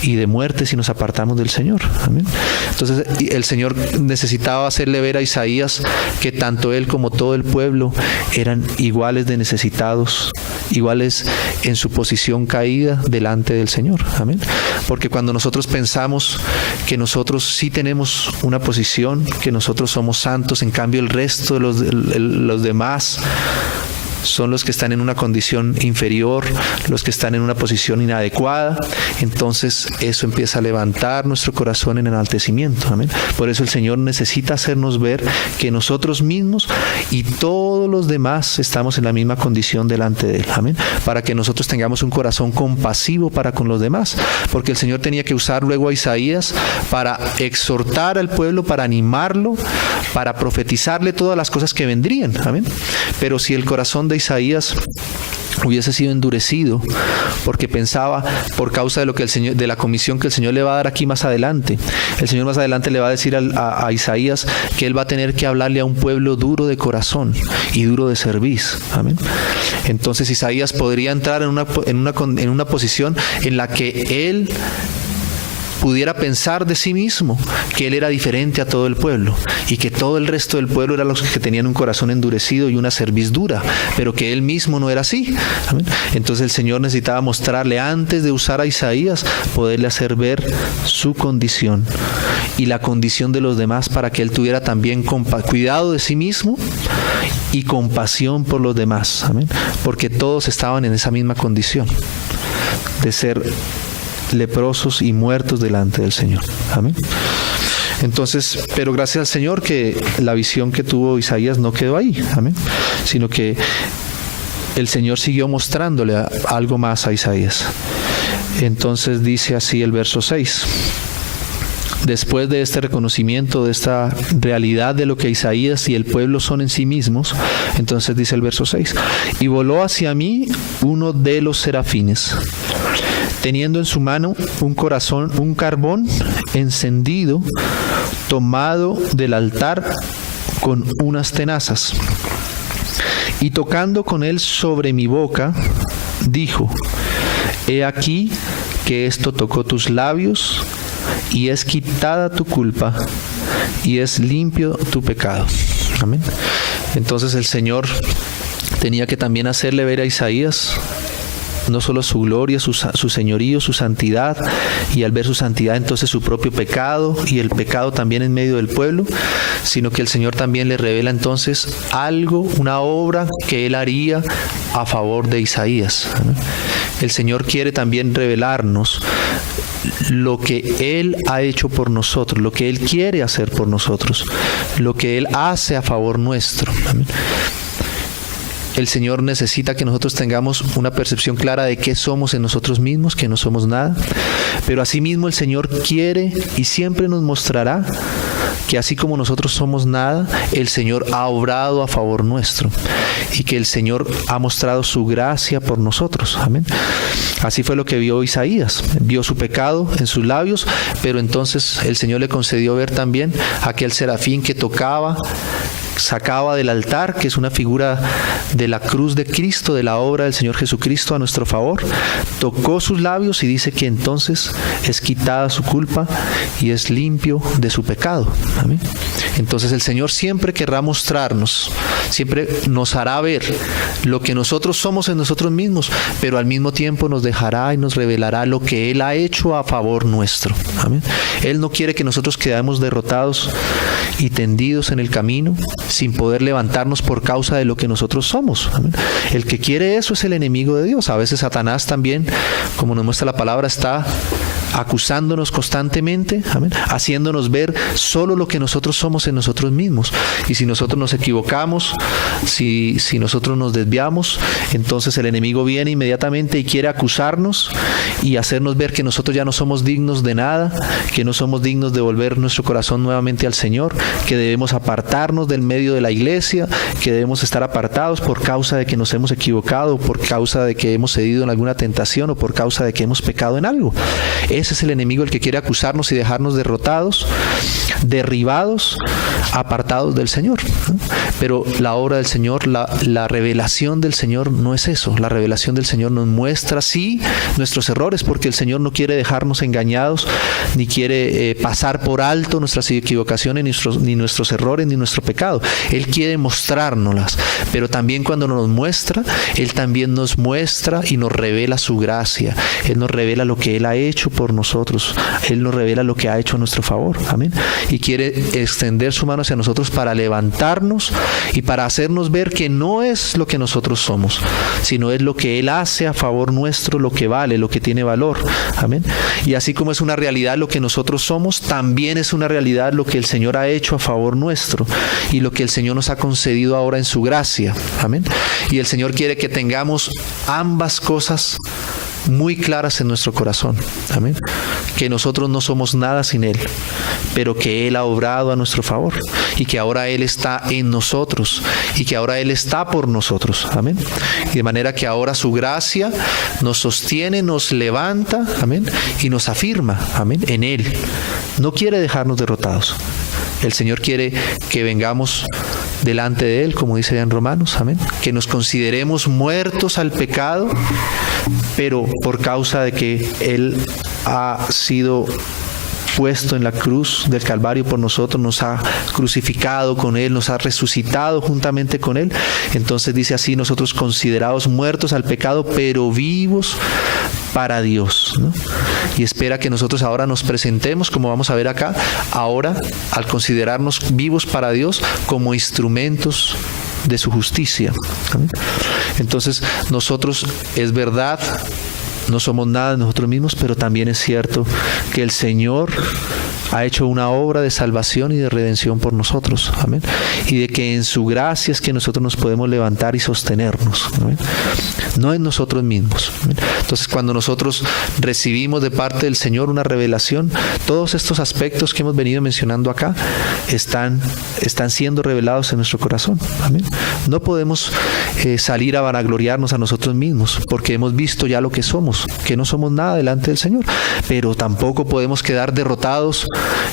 y de muerte si nos apartamos del Señor. Amén. Entonces el Señor necesitaba hacerle ver a Isaías que tanto él como todo el pueblo eran iguales de necesitados, iguales en su posición caída delante del Señor. Amén. Porque cuando nosotros pensamos que nosotros sí tenemos una posición, que nosotros somos santos, en cambio el resto de los demás son los que están en una condición inferior, los que están en una posición inadecuada, entonces eso empieza a levantar nuestro corazón en enaltecimiento. Amén. Por eso el Señor necesita hacernos ver que nosotros mismos y todos los demás estamos en la misma condición delante de Él. Amén. Para que nosotros tengamos un corazón compasivo para con los demás, porque el Señor tenía que usar luego a Isaías para exhortar al pueblo, para animarlo, para profetizarle todas las cosas que vendrían. Amén. Pero si el corazón de Isaías hubiese sido endurecido porque pensaba, por causa de lo que de la comisión que el Señor le va a dar aquí más adelante, el Señor más adelante le va a decir a Isaías que él va a tener que hablarle a un pueblo duro de corazón y duro de cerviz. Amén. Entonces Isaías podría entrar en una posición en la que él pudiera pensar de sí mismo que él era diferente a todo el pueblo y que todo el resto del pueblo eran los que tenían un corazón endurecido y una cerviz dura, pero que él mismo no era así. Amén. Entonces el Señor necesitaba mostrarle, antes de usar a Isaías, poderle hacer ver su condición y la condición de los demás, para que él tuviera también cuidado de sí mismo y compasión por los demás. Amén. Porque todos estaban en esa misma condición de ser leprosos y muertos delante del Señor. Amén. Entonces, pero gracias al Señor que la visión que tuvo Isaías no quedó ahí. Amén. Sino que el Señor siguió mostrándole algo más a Isaías. Entonces dice así el verso 6. después de este reconocimiento, de esta realidad de lo que Isaías y el pueblo son en sí mismos, entonces dice el verso 6, y voló hacia mí uno de los serafines, teniendo en su mano un carbón encendido, tomado del altar con unas tenazas, y tocando con él sobre mi boca, dijo, he aquí que esto tocó tus labios, y es quitada tu culpa, y es limpio tu pecado. Amén. Entonces el Señor tenía que también hacerle ver a Isaías no solo su gloria, su señorío, su santidad, y al ver su santidad entonces su propio pecado y el pecado también en medio del pueblo, sino que el Señor también le revela entonces algo, una obra que Él haría a favor de Isaías. El Señor quiere también revelarnos lo que Él ha hecho por nosotros, lo que Él quiere hacer por nosotros, lo que Él hace a favor nuestro. Amén. El Señor necesita que nosotros tengamos una percepción clara de qué somos en nosotros mismos, que no somos nada. Pero asimismo el Señor quiere y siempre nos mostrará que así como nosotros somos nada, el Señor ha obrado a favor nuestro y que el Señor ha mostrado su gracia por nosotros. Amén. Así fue lo que vio Isaías. Vio su pecado en sus labios, pero entonces el Señor le concedió ver también aquel serafín que sacaba del altar, que es una figura de la cruz de Cristo, de la obra del Señor Jesucristo a nuestro favor, tocó sus labios y dice que entonces es quitada su culpa y es limpio de su pecado. Amén. Entonces el Señor siempre querrá mostrarnos, siempre nos hará ver lo que nosotros somos en nosotros mismos, pero al mismo tiempo nos dejará y nos revelará lo que Él ha hecho a favor nuestro. Amén. Él no quiere que nosotros quedemos derrotados y tendidos en el camino, sin poder levantarnos por causa de lo que nosotros somos. Amén. El que quiere eso es el enemigo de Dios. A veces Satanás también, como nos muestra la palabra, está acusándonos constantemente, amén, haciéndonos ver solo lo que nosotros somos en nosotros mismos. Y si nosotros nos equivocamos, si nosotros nos desviamos, entonces el enemigo viene inmediatamente y quiere acusarnos y hacernos ver que nosotros ya no somos dignos de nada, que no somos dignos de volver nuestro corazón nuevamente al Señor, que debemos apartarnos del medio de la iglesia, que debemos estar apartados por causa de que nos hemos equivocado, por causa de que hemos cedido en alguna tentación o por causa de que hemos pecado en algo. Ese es el enemigo, el que quiere acusarnos y dejarnos derrotados, derribados, apartados del Señor. Pero la obra del Señor, la revelación del Señor no es eso. La revelación del Señor nos muestra, sí, nuestros errores, porque el Señor no quiere dejarnos engañados, ni quiere pasar por alto nuestras equivocaciones, ni nuestros errores, ni nuestro pecado. Él quiere mostrárnoslas, pero también cuando nos muestra, Él también nos muestra y nos revela su gracia. Él nos revela lo que Él ha hecho por nosotros. Él nos revela lo que ha hecho a nuestro favor. Amén. Y quiere extender su mano hacia nosotros para levantarnos y para hacernos ver que no es lo que nosotros somos, sino es lo que Él hace a favor nuestro, lo que vale, lo que tiene valor. Amén. Y así como es una realidad lo que nosotros somos, también es una realidad lo que el Señor ha hecho a favor nuestro y lo que el Señor nos ha concedido ahora en su gracia. Amén. Y el Señor quiere que tengamos ambas cosas muy claras en nuestro corazón. Amén. Que nosotros no somos nada sin Él, pero que Él ha obrado a nuestro favor y que ahora Él está en nosotros y que ahora Él está por nosotros. Amén. Y de manera que ahora su gracia nos sostiene, nos levanta, amén, y nos afirma, amén, en Él. No quiere dejarnos derrotados. El Señor quiere que vengamos delante de Él, como dice en Romanos, amén, que nos consideremos muertos al pecado, pero por causa de que Él ha sido puesto en la cruz del Calvario por nosotros, nos ha crucificado con Él, nos ha resucitado juntamente con Él. Entonces dice así: nosotros considerados muertos al pecado, pero vivos para Dios, ¿no? Y espera que nosotros ahora nos presentemos, como vamos a ver acá, ahora al considerarnos vivos para Dios como instrumentos de su justicia. ¿Amén? Entonces nosotros, es verdad, no somos nada de nosotros mismos, pero también es cierto que el Señor ha hecho una obra de salvación y de redención por nosotros. Amén. Y de que en su gracia es que nosotros nos podemos levantar y sostenernos. Amén. No en nosotros mismos. Amén. Entonces, cuando nosotros recibimos de parte del Señor una revelación, todos estos aspectos que hemos venido mencionando acá están siendo revelados en nuestro corazón. Amén. No podemos salir a vanagloriarnos a nosotros mismos, porque hemos visto ya lo que somos, que no somos nada delante del Señor, pero tampoco podemos quedar derrotados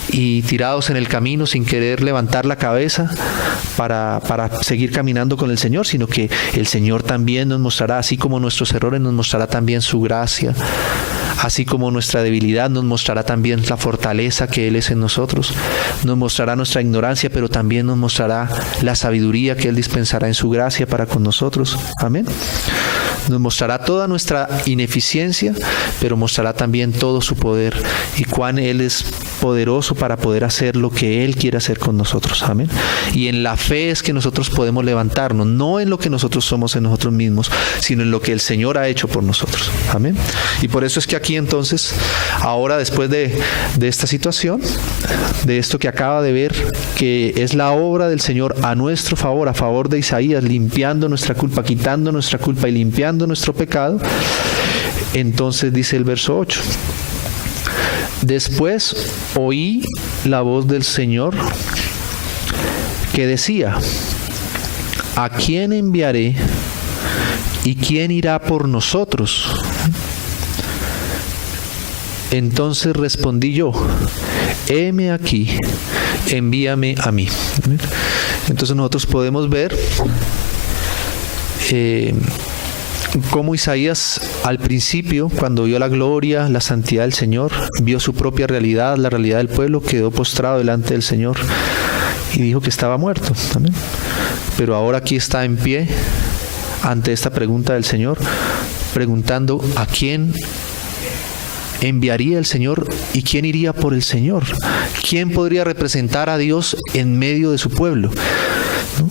y tirados en el camino sin querer levantar la cabeza para seguir caminando con el Señor, sino que el Señor también nos mostrará, así como nuestros errores, nos mostrará también su gracia. Así como nuestra debilidad, nos mostrará también la fortaleza que Él es en nosotros. Nos mostrará nuestra ignorancia, pero también nos mostrará la sabiduría que Él dispensará en su gracia para con nosotros. Amén. Nos mostrará toda nuestra ineficiencia, pero mostrará también todo su poder y cuán Él es poderoso para poder hacer lo que Él quiere hacer con nosotros. Amén. Y en la fe es que nosotros podemos levantarnos, no en lo que nosotros somos en nosotros mismos, sino en lo que el Señor ha hecho por nosotros. Amén. Y por eso es que aquí entonces, ahora después de esta situación, de esto que acaba de ver, que es la obra del Señor a nuestro favor, a favor de Isaías, limpiando nuestra culpa, quitando nuestra culpa y limpiando nuestro pecado, entonces dice el verso 8: después oí la voz del Señor que decía: ¿a quién enviaré y quién irá por nosotros? Entonces respondí yo: heme aquí, envíame a mí. Entonces nosotros podemos ver cómo Isaías al principio, cuando vio la gloria, la santidad del Señor, vio su propia realidad, la realidad del pueblo, quedó postrado delante del Señor y dijo que estaba muerto. Amén. Pero ahora aquí está en pie ante esta pregunta del Señor, preguntando: ¿a quién enviaría el Señor y quién iría por el Señor? ¿Quién podría representar a Dios en medio de su pueblo? ¿No?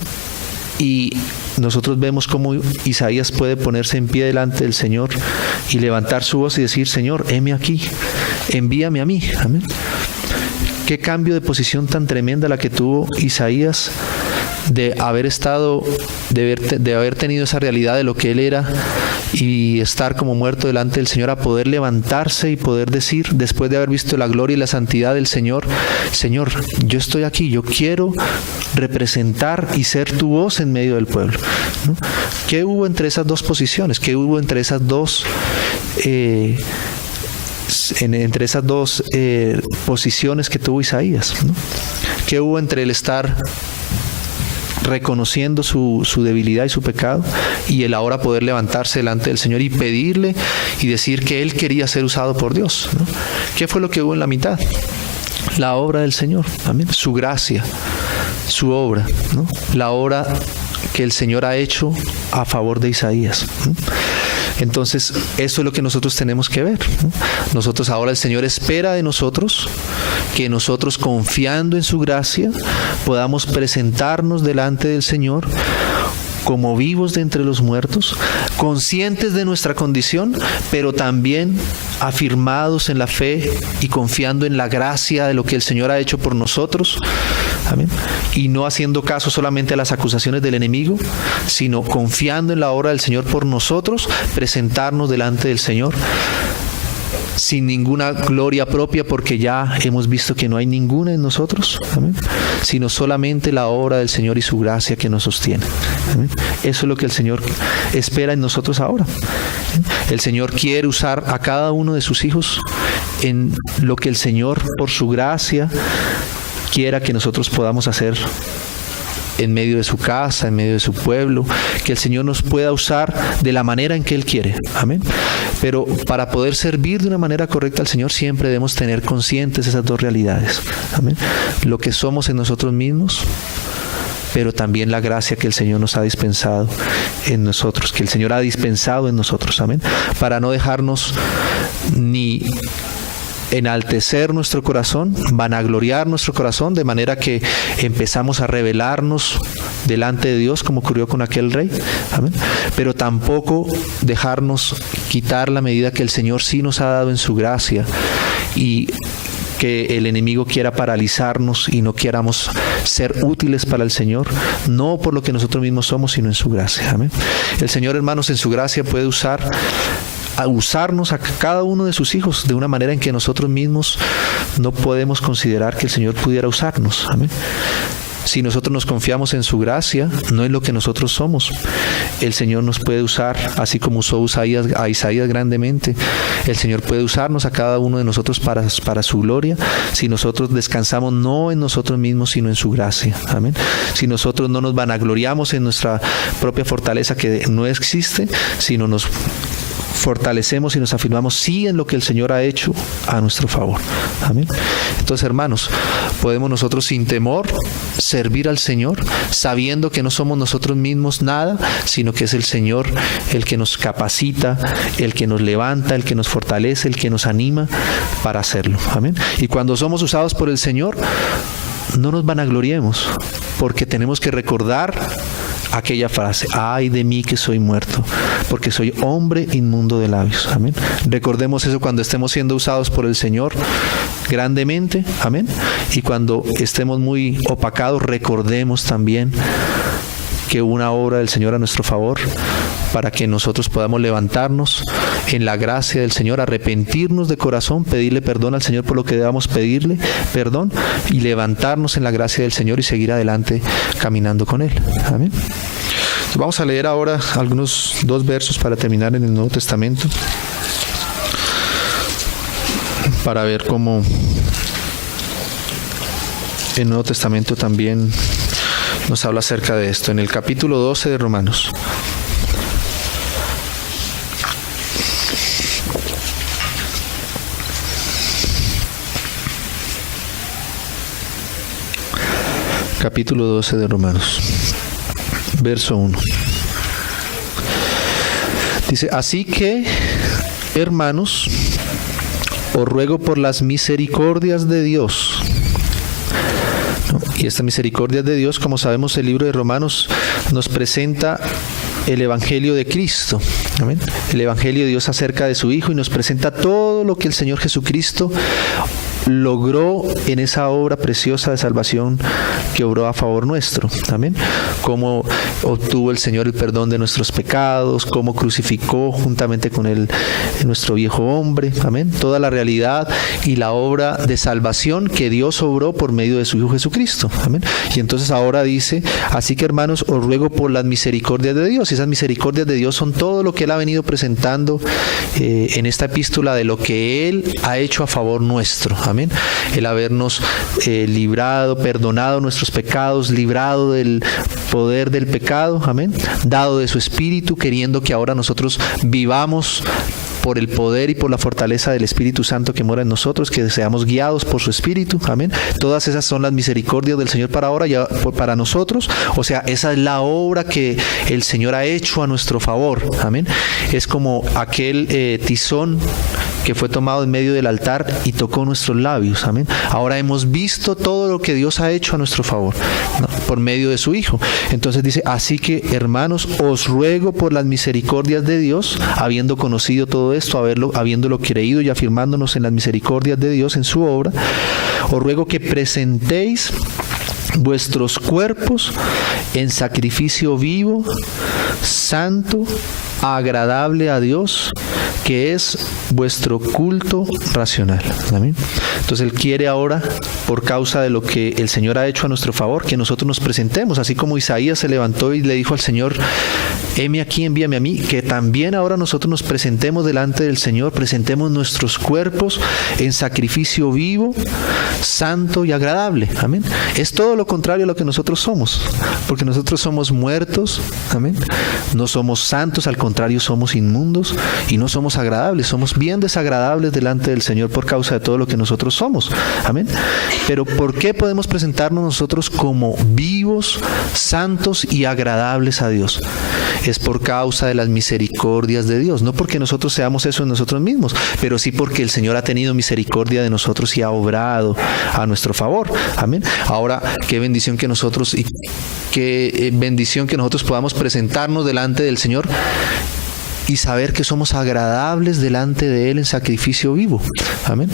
Y nosotros vemos cómo Isaías puede ponerse en pie delante del Señor y levantar su voz y decir: Señor, heme aquí, envíame a mí. Amén. Qué cambio de posición tan tremenda la que tuvo Isaías de haber tenido esa realidad de lo que él era y estar como muerto delante del Señor, a poder levantarse y poder decir, después de haber visto la gloria y la santidad del Señor: Señor, yo estoy aquí, yo quiero representar y ser tu voz en medio del pueblo. ¿No? ¿Qué hubo entre esas dos posiciones? ¿Qué hubo entre esas dos posiciones que tuvo Isaías? ¿No? ¿Qué hubo entre el estar reconociendo su debilidad y su pecado y el ahora poder levantarse delante del Señor y pedirle y decir que él quería ser usado por Dios? ¿No? ¿Qué fue lo que hubo en la mitad? La obra del Señor. Amén. Su gracia, su obra, ¿no? La obra que el Señor ha hecho a favor de Isaías. ¿No? Entonces, eso es lo que nosotros tenemos que ver, ¿no? Nosotros ahora, el Señor espera de nosotros que nosotros, confiando en su gracia, podamos presentarnos delante del Señor como vivos de entre los muertos, conscientes de nuestra condición, pero también afirmados en la fe y confiando en la gracia de lo que el Señor ha hecho por nosotros. Amén. Y no haciendo caso solamente a las acusaciones del enemigo, sino confiando en la obra del Señor por nosotros, presentarnos delante del Señor sin ninguna gloria propia, porque ya hemos visto que no hay ninguna en nosotros. Amén. Sino solamente la obra del Señor y su gracia que nos sostiene. Amén. Eso es lo que el Señor espera en nosotros ahora. El Señor quiere usar a cada uno de sus hijos en lo que el Señor, por su gracia, quiera que nosotros podamos hacer en medio de su casa, en medio de su pueblo, que el Señor nos pueda usar de la manera en que Él quiere. Amén. Pero para poder servir de una manera correcta al Señor, siempre debemos tener conscientes esas dos realidades. Amén. Lo que somos en nosotros mismos, pero también la gracia que el Señor nos ha dispensado en nosotros, que el Señor ha dispensado en nosotros. Amén. Para no dejarnos ni enaltecer nuestro corazón, vanagloriar nuestro corazón, de manera que empezamos a rebelarnos delante de Dios, como ocurrió con aquel rey. Amén. Pero tampoco dejarnos quitar la medida que el Señor sí nos ha dado en su gracia y que el enemigo quiera paralizarnos y no queramos ser útiles para el Señor, no por lo que nosotros mismos somos, sino en su gracia. Amén. El Señor, hermanos, en su gracia puede usarnos a cada uno de sus hijos de una manera en que nosotros mismos no podemos considerar que el Señor pudiera usarnos. Amén. Si nosotros nos confiamos en su gracia, no en lo que nosotros somos, el Señor nos puede usar, así como usó a Isaías grandemente. El Señor puede usarnos a cada uno de nosotros para su gloria, si nosotros descansamos no en nosotros mismos, sino en su gracia. Amén. Si nosotros no nos vanagloriamos en nuestra propia fortaleza que no existe, sino nos fortalecemos y nos afirmamos sí en lo que el Señor ha hecho a nuestro favor. Amén. Entonces, hermanos, podemos nosotros sin temor servir al Señor, sabiendo que no somos nosotros mismos nada, sino que es el Señor el que nos capacita, el que nos levanta, el que nos fortalece, el que nos anima para hacerlo. Amén. Y cuando somos usados por el Señor, no nos vanagloriemos, porque tenemos que recordar aquella frase: ay de mí que soy muerto, porque soy hombre inmundo de labios. Amén. Recordemos eso cuando estemos siendo usados por el Señor grandemente. Amén. Y cuando estemos muy opacados, recordemos también que hubo una obra del Señor a nuestro favor para que nosotros podamos levantarnos en la gracia del Señor, arrepentirnos de corazón, pedirle perdón al Señor por lo que debamos pedirle perdón y levantarnos en la gracia del Señor y seguir adelante caminando con Él. Amén. Vamos a leer ahora dos versos para terminar en el Nuevo Testamento, para ver cómo el Nuevo Testamento también nos habla acerca de esto. En el capítulo 12 de Romanos. Capítulo 12 de Romanos, verso 1. Dice: así que, hermanos, os ruego por las misericordias de Dios. Y esta misericordia de Dios, como sabemos, el libro de Romanos nos presenta el Evangelio de Cristo. Amén. El Evangelio de Dios acerca de su Hijo, y nos presenta todo lo que el Señor Jesucristo logró en esa obra preciosa de salvación que obró a favor nuestro. Amén. Cómo obtuvo el Señor el perdón de nuestros pecados, cómo crucificó juntamente con él nuestro viejo hombre. Amén. Toda la realidad y la obra de salvación que Dios obró por medio de su Hijo Jesucristo. Amén. Y entonces ahora dice: así que, hermanos, os ruego por las misericordias de Dios. Y esas misericordias de Dios son todo lo que Él ha venido presentando en esta epístola, de lo que Él ha hecho a favor nuestro. Amén. El habernos librado, perdonado nuestros pecados, librado del poder del pecado. Amén. Dado de su Espíritu, queriendo que ahora nosotros vivamos por el poder y por la fortaleza del Espíritu Santo que mora en nosotros, que seamos guiados por su Espíritu. Amén. Todas esas son las misericordias del Señor para ahora y para nosotros. O sea, esa es la obra que el Señor ha hecho a nuestro favor. Amén. Es como aquel tizón que fue tomado en medio del altar y tocó nuestros labios. Amén. Ahora hemos visto todo lo que Dios ha hecho a nuestro favor, ¿no?, por medio de su Hijo. Entonces dice: así que, hermanos, os ruego por las misericordias de Dios, habiendo conocido todo esto, habiéndolo creído y afirmándonos en las misericordias de Dios en su obra, os ruego que presentéis vuestros cuerpos en sacrificio vivo, santo, agradable a Dios, que es vuestro culto racional. Amén. Entonces Él quiere ahora, por causa de lo que el Señor ha hecho a nuestro favor, que nosotros nos presentemos, así como Isaías se levantó y le dijo al Señor: heme aquí, envíame a mí, que también ahora nosotros nos presentemos delante del Señor, presentemos nuestros cuerpos en sacrificio vivo, santo y agradable. Amén. Es todo lo contrario a lo que nosotros somos, porque nosotros somos muertos. Amén. No somos santos, al contrario, somos inmundos y no somos agradables, somos bien desagradables delante del Señor por causa de todo lo que nosotros somos. Amén. Pero ¿por qué podemos presentarnos nosotros como vivos, santos y agradables a Dios? Es por causa de las misericordias de Dios, no porque nosotros seamos eso en nosotros mismos, pero sí porque el Señor ha tenido misericordia de nosotros y ha obrado a nuestro favor. Amén. Ahora, qué bendición que nosotros podamos presentarnos delante del Señor y saber que somos agradables delante de Él en sacrificio vivo. Amén.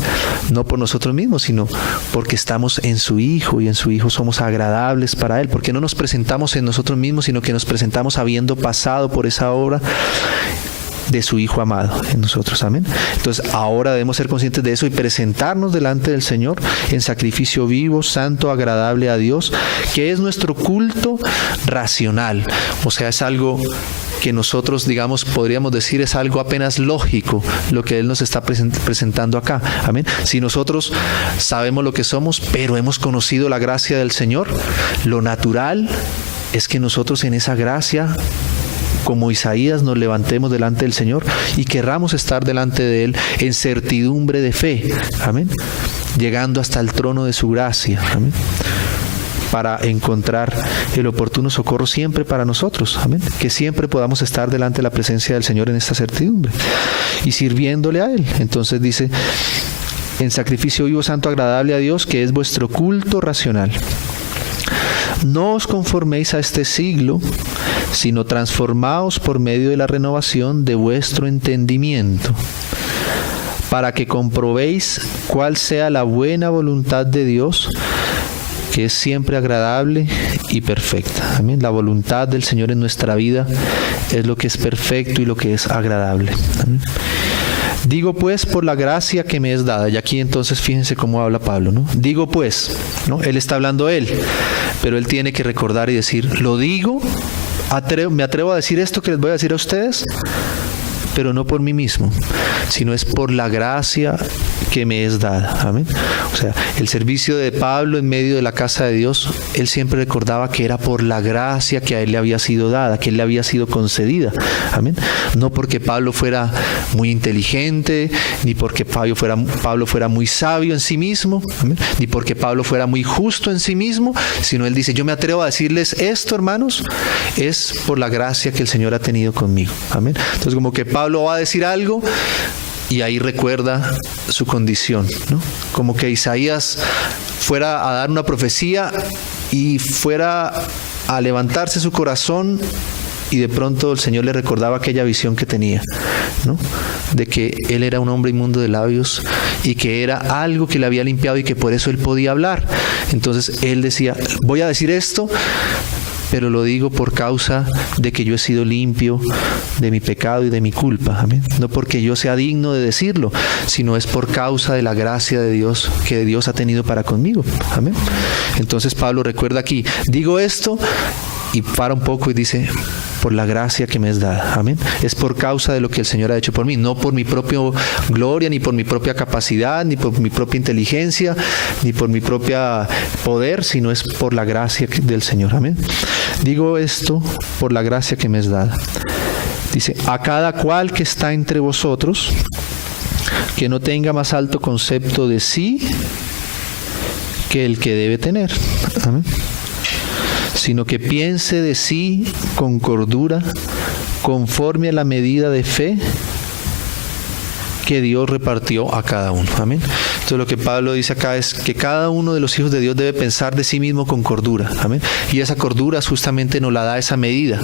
No por nosotros mismos, sino porque estamos en su Hijo y en su Hijo somos agradables para Él. Porque no nos presentamos en nosotros mismos, sino que nos presentamos habiendo pasado por esa obra de su Hijo amado en nosotros. Amén. Entonces ahora debemos ser conscientes de eso y presentarnos delante del Señor en sacrificio vivo, santo, agradable a Dios, que es nuestro culto racional. O sea, es algo que nosotros, digamos, podríamos decir es algo apenas lógico lo que Él nos está presentando acá. Amén. Si nosotros sabemos lo que somos, pero hemos conocido la gracia del Señor, lo natural es que nosotros en esa gracia, como Isaías, nos levantemos delante del Señor y querramos estar delante de Él en certidumbre de fe. Amén. Llegando hasta el trono de su gracia. Amén. Para encontrar el oportuno socorro siempre para nosotros. Amén. Que siempre podamos estar delante de la presencia del Señor en esta certidumbre y sirviéndole a Él. Entonces dice, en sacrificio vivo, santo, agradable a Dios, que es vuestro culto racional. No os conforméis a este siglo, sino transformaos por medio de la renovación de vuestro entendimiento, para que comprobéis cuál sea la buena voluntad de Dios, que es siempre agradable y perfecta. Amén. La voluntad del Señor en nuestra vida es lo que es perfecto y lo que es agradable. Amén. Digo pues por la gracia que me es dada. Y aquí entonces fíjense cómo habla Pablo, ¿no? Digo pues, ¿no? Él está hablando él, pero él tiene que recordar y decir, lo digo, me atrevo a decir esto que les voy a decir a ustedes, pero no por mí mismo, sino es por la gracia que me es dada. Amén. O sea, el servicio de Pablo en medio de la casa de Dios, él siempre recordaba que era por la gracia que a él le había sido dada, que él le había sido concedida. Amén. No porque Pablo fuera muy inteligente, ni porque Pablo fuera muy sabio en sí mismo, amén, ni porque Pablo fuera muy justo en sí mismo, sino él dice, yo me atrevo a decirles esto, hermanos, es por la gracia que el Señor ha tenido conmigo. Amén. Entonces, como que Pablo va a decir algo y ahí recuerda su condición, ¿no? Como que Isaías fuera a dar una profecía y fuera a levantarse su corazón y de pronto el Señor le recordaba aquella visión que tenía, ¿no? De que él era un hombre inmundo de labios y que era algo que le había limpiado y que por eso él podía hablar. Entonces él decía, voy a decir esto, pero lo digo por causa de que yo he sido limpio de mi pecado y de mi culpa. Amén. No porque yo sea digno de decirlo, sino es por causa de la gracia de Dios que Dios ha tenido para conmigo. Amén. Entonces Pablo recuerda aquí, digo esto y para un poco y dice, por la gracia que me es dada. Amén. Es por causa de lo que el Señor ha hecho por mí, no por mi propia gloria, ni por mi propia capacidad, ni por mi propia inteligencia, ni por mi propia poder, sino es por la gracia del Señor. Amén. Digo esto por la gracia que me es dada. Dice, a cada cual que está entre vosotros, que no tenga más alto concepto de sí que el que debe tener. Amén. Sino que piense de sí con cordura, conforme a la medida de fe que Dios repartió a cada uno. Amén. Entonces lo que Pablo dice acá es que cada uno de los hijos de Dios debe pensar de sí mismo con cordura. Amén. Y esa cordura justamente nos la da esa medida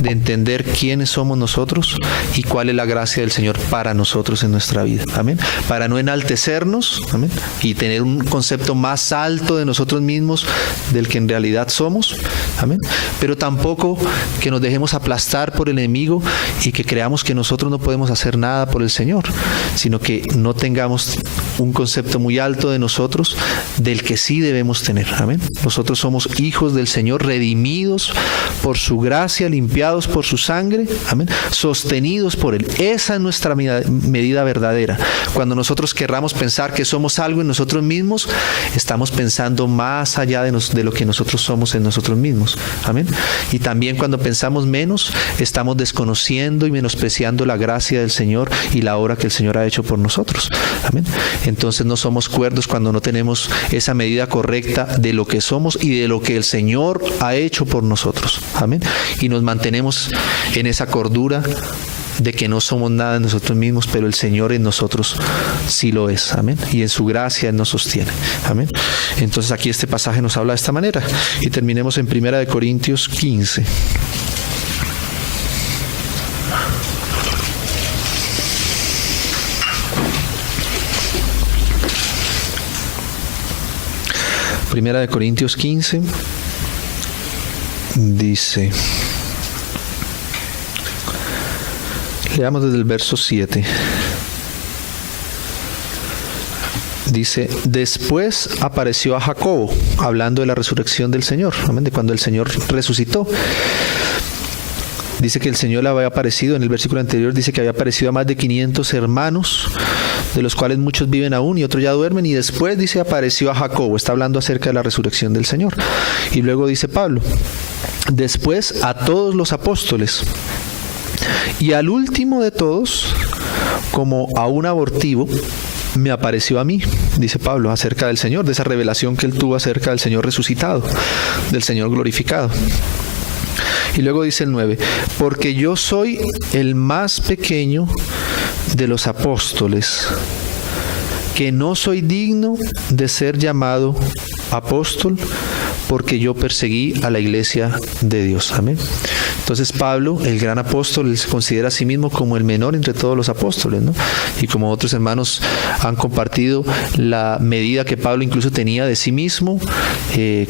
de entender quiénes somos nosotros y cuál es la gracia del Señor para nosotros en nuestra vida. Amén. Para no enaltecernos, amén, y tener un concepto más alto de nosotros mismos del que en realidad somos. Amén. Pero tampoco que nos dejemos aplastar por el enemigo y que creamos que nosotros no podemos hacer nada por el Señor, sino que no tengamos un concepto muy alto de nosotros del que sí debemos tener. Amén. Nosotros somos hijos del Señor, redimidos por su gracia, limpiados por su sangre, amén, sostenidos por Él. Esa es nuestra medida verdadera. Cuando nosotros querramos pensar que somos algo en nosotros mismos, estamos pensando más allá de lo que nosotros somos en nosotros mismos. Amén. Y también cuando pensamos menos, estamos desconociendo y menospreciando la gracia del Señor y la obra que el Señor ha hecho por nosotros. Amén. Entonces no somos cuerdos cuando no tenemos esa medida correcta de lo que somos y de lo que el Señor ha hecho por nosotros. Amén. Y nos mantenemos en esa cordura de que no somos nada en nosotros mismos, pero el Señor en nosotros sí lo es. Amén. Y en su gracia Él nos sostiene. Amén. Entonces aquí este pasaje nos habla de esta manera. Y terminemos en 1 Corintios 15. Primera de Corintios 15 dice, leamos desde el verso 7. Dice, después apareció a Jacobo, hablando de la resurrección del Señor, amén, de cuando el Señor resucitó. Dice que el Señor le había aparecido, en el versículo anterior dice que había aparecido a más de 500 hermanos, de los cuales muchos viven aún y otros ya duermen, y después dice apareció a Jacobo, está hablando acerca de la resurrección del Señor. Y luego dice Pablo, después a todos los apóstoles, y al último de todos, como a un abortivo, me apareció a mí, dice Pablo, acerca del Señor, de esa revelación que él tuvo acerca del Señor resucitado, del Señor glorificado. Y luego dice el 9, porque yo soy el más pequeño de los apóstoles, que no soy digno de ser llamado apóstol, porque yo perseguí a la iglesia de Dios. Amén. Entonces Pablo, el gran apóstol, él se considera a sí mismo como el menor entre todos los apóstoles, ¿no? Y como otros hermanos han compartido la medida que Pablo incluso tenía de sí mismo,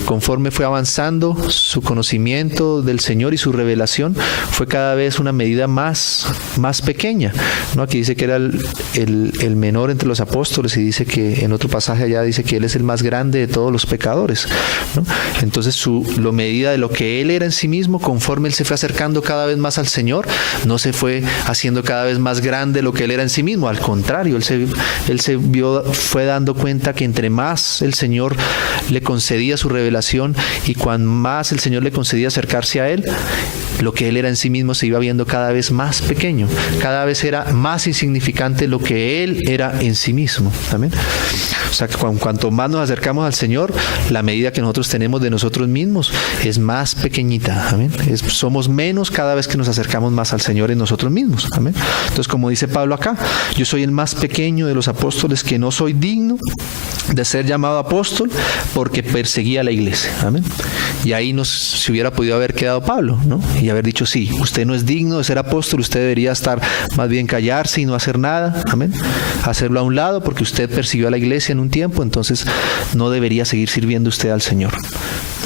conforme fue avanzando su conocimiento del Señor y su revelación, fue cada vez una medida más pequeña, ¿no? Aquí dice que era el menor entre los apóstoles, y dice que en otro pasaje allá dice que él es el más grande de todos los pecadores, ¿no? Entonces la medida de lo que él era en sí mismo, conforme él se fue acercando cada vez más al Señor, no se fue haciendo cada vez más grande lo que él era en sí mismo. Al contrario, fue dando cuenta que entre más el Señor le concedía su revelación y cuando más el Señor le concedía acercarse a él, lo que él era en sí mismo se iba viendo cada vez más pequeño, cada vez era más insignificante lo que él era en sí mismo. ¿Amén? O sea, que cuanto más nos acercamos al Señor, la medida que nosotros tenemos de nosotros mismos es más pequeñita. ¿Amén? Somos menos cada vez que nos acercamos más al Señor en nosotros mismos. ¿Amén? Entonces, como dice Pablo acá, yo soy el más pequeño de los apóstoles, que no soy digno de ser llamado apóstol, porque perseguía a la iglesia. Amén. Y ahí se hubiera podido haber quedado Pablo, ¿no? Y haber dicho, sí, usted no es digno de ser apóstol, usted debería estar más bien callarse y no hacer nada. Amén. Hacerlo a un lado, porque usted persiguió a la iglesia en un tiempo, entonces no debería seguir sirviendo usted al Señor,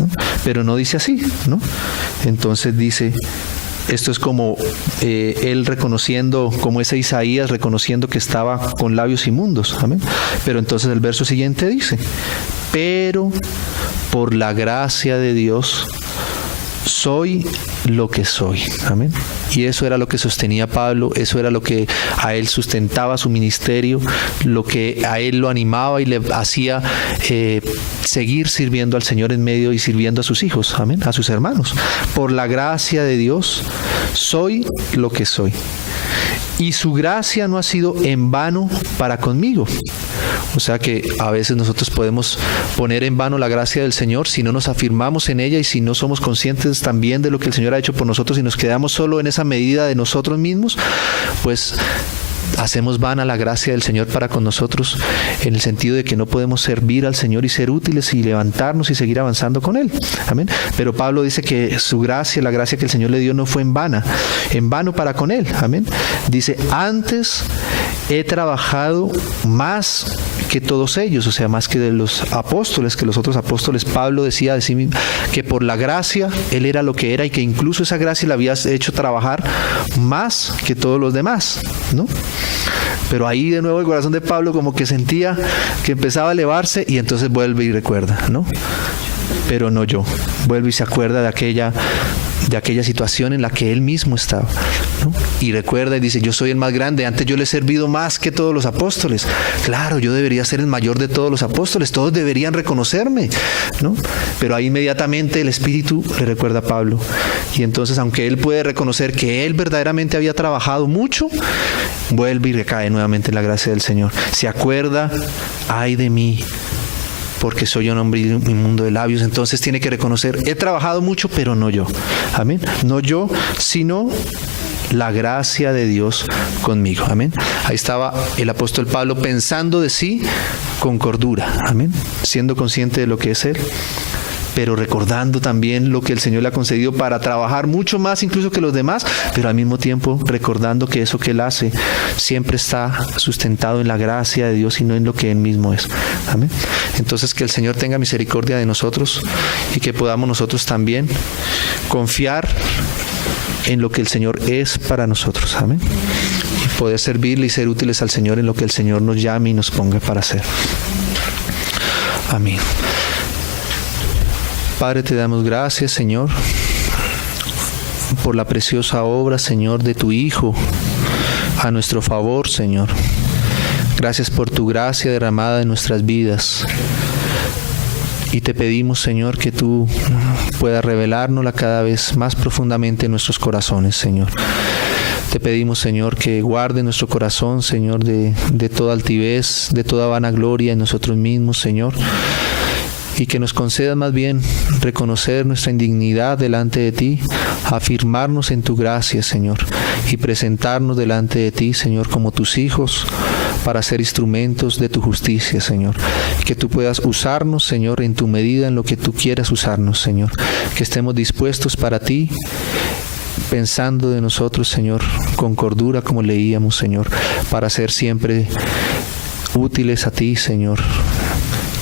¿no? Pero no dice así, ¿no? Entonces dice, esto es como él reconociendo, como ese Isaías reconociendo que estaba con labios inmundos. Amén. Pero entonces el verso siguiente dice, pero por la gracia de Dios soy lo que soy. Amén. Y eso era lo que sostenía Pablo, eso era lo que a él sustentaba su ministerio, lo que a él lo animaba y le hacía seguir sirviendo al Señor en medio y sirviendo a sus hijos, amén, a sus hermanos. Por la gracia de Dios soy lo que soy. Y su gracia no ha sido en vano para conmigo. O sea que a veces nosotros podemos poner en vano la gracia del Señor si no nos afirmamos en ella y si no somos conscientes también de lo que el Señor ha hecho por nosotros y nos quedamos solo en esa medida de nosotros mismos, pues hacemos vana la gracia del Señor para con nosotros, en el sentido de que no podemos servir al Señor y ser útiles y levantarnos y seguir avanzando con Él. Amén. Pero Pablo dice que su gracia, la gracia que el Señor le dio, no fue en vano para con Él. Amén. Dice, antes he trabajado más que todos ellos, o sea, más que de los apóstoles, que los otros apóstoles. Pablo decía de sí mismo que por la gracia él era lo que era y que incluso esa gracia le había hecho trabajar más que todos los demás, ¿no? Pero ahí de nuevo el corazón de Pablo como que sentía que empezaba a elevarse y entonces vuelve y recuerda, ¿no? Pero no yo. Vuelve y se acuerda de aquella situación en la que él mismo estaba, ¿no? Y recuerda y dice, yo soy el más grande, antes yo le he servido más que todos los apóstoles. Claro, yo debería ser el mayor de todos los apóstoles, todos deberían reconocerme, ¿no? Pero ahí inmediatamente el Espíritu le recuerda a Pablo. Y entonces, aunque él puede reconocer que él verdaderamente había trabajado mucho, vuelve y recae nuevamente en la gracia del Señor. Se acuerda, ay de mí, porque soy un hombre inmundo de labios. Entonces tiene que reconocer, he trabajado mucho, pero no yo. Amén. No yo, sino la gracia de Dios conmigo. Amén. Ahí estaba el apóstol Pablo pensando de sí con cordura. Amén. Siendo consciente de lo que es él pero recordando también lo que el Señor le ha concedido para trabajar mucho más incluso que los demás, pero al mismo tiempo recordando que eso que Él hace siempre está sustentado en la gracia de Dios y no en lo que Él mismo es. Amén. Entonces, que el Señor tenga misericordia de nosotros y que podamos nosotros también confiar en lo que el Señor es para nosotros. Amén. Y poder servirle y ser útiles al Señor en lo que el Señor nos llame y nos ponga para hacer. Amén. Padre, te damos gracias, Señor, por la preciosa obra, Señor, de tu Hijo a nuestro favor, Señor. Gracias por tu gracia derramada en nuestras vidas. Y te pedimos, Señor, que tú puedas revelárnosla cada vez más profundamente en nuestros corazones, Señor. Te pedimos, Señor, que guarde nuestro corazón, Señor, de toda altivez, de toda vanagloria en nosotros mismos, Señor. Y que nos concedas más bien reconocer nuestra indignidad delante de ti, afirmarnos en tu gracia, Señor, y presentarnos delante de ti, Señor, como tus hijos, para ser instrumentos de tu justicia, Señor. Que tú puedas usarnos, Señor, en tu medida, en lo que tú quieras usarnos, Señor. Que estemos dispuestos para ti, pensando de nosotros, Señor, con cordura, como leíamos, Señor, para ser siempre útiles a ti, Señor,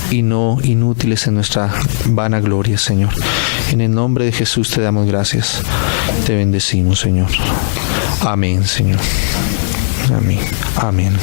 y no inútiles en nuestra vanagloria, Señor. En el nombre de Jesús te damos gracias. Te bendecimos, Señor. Amén, Señor. Amén. Amén.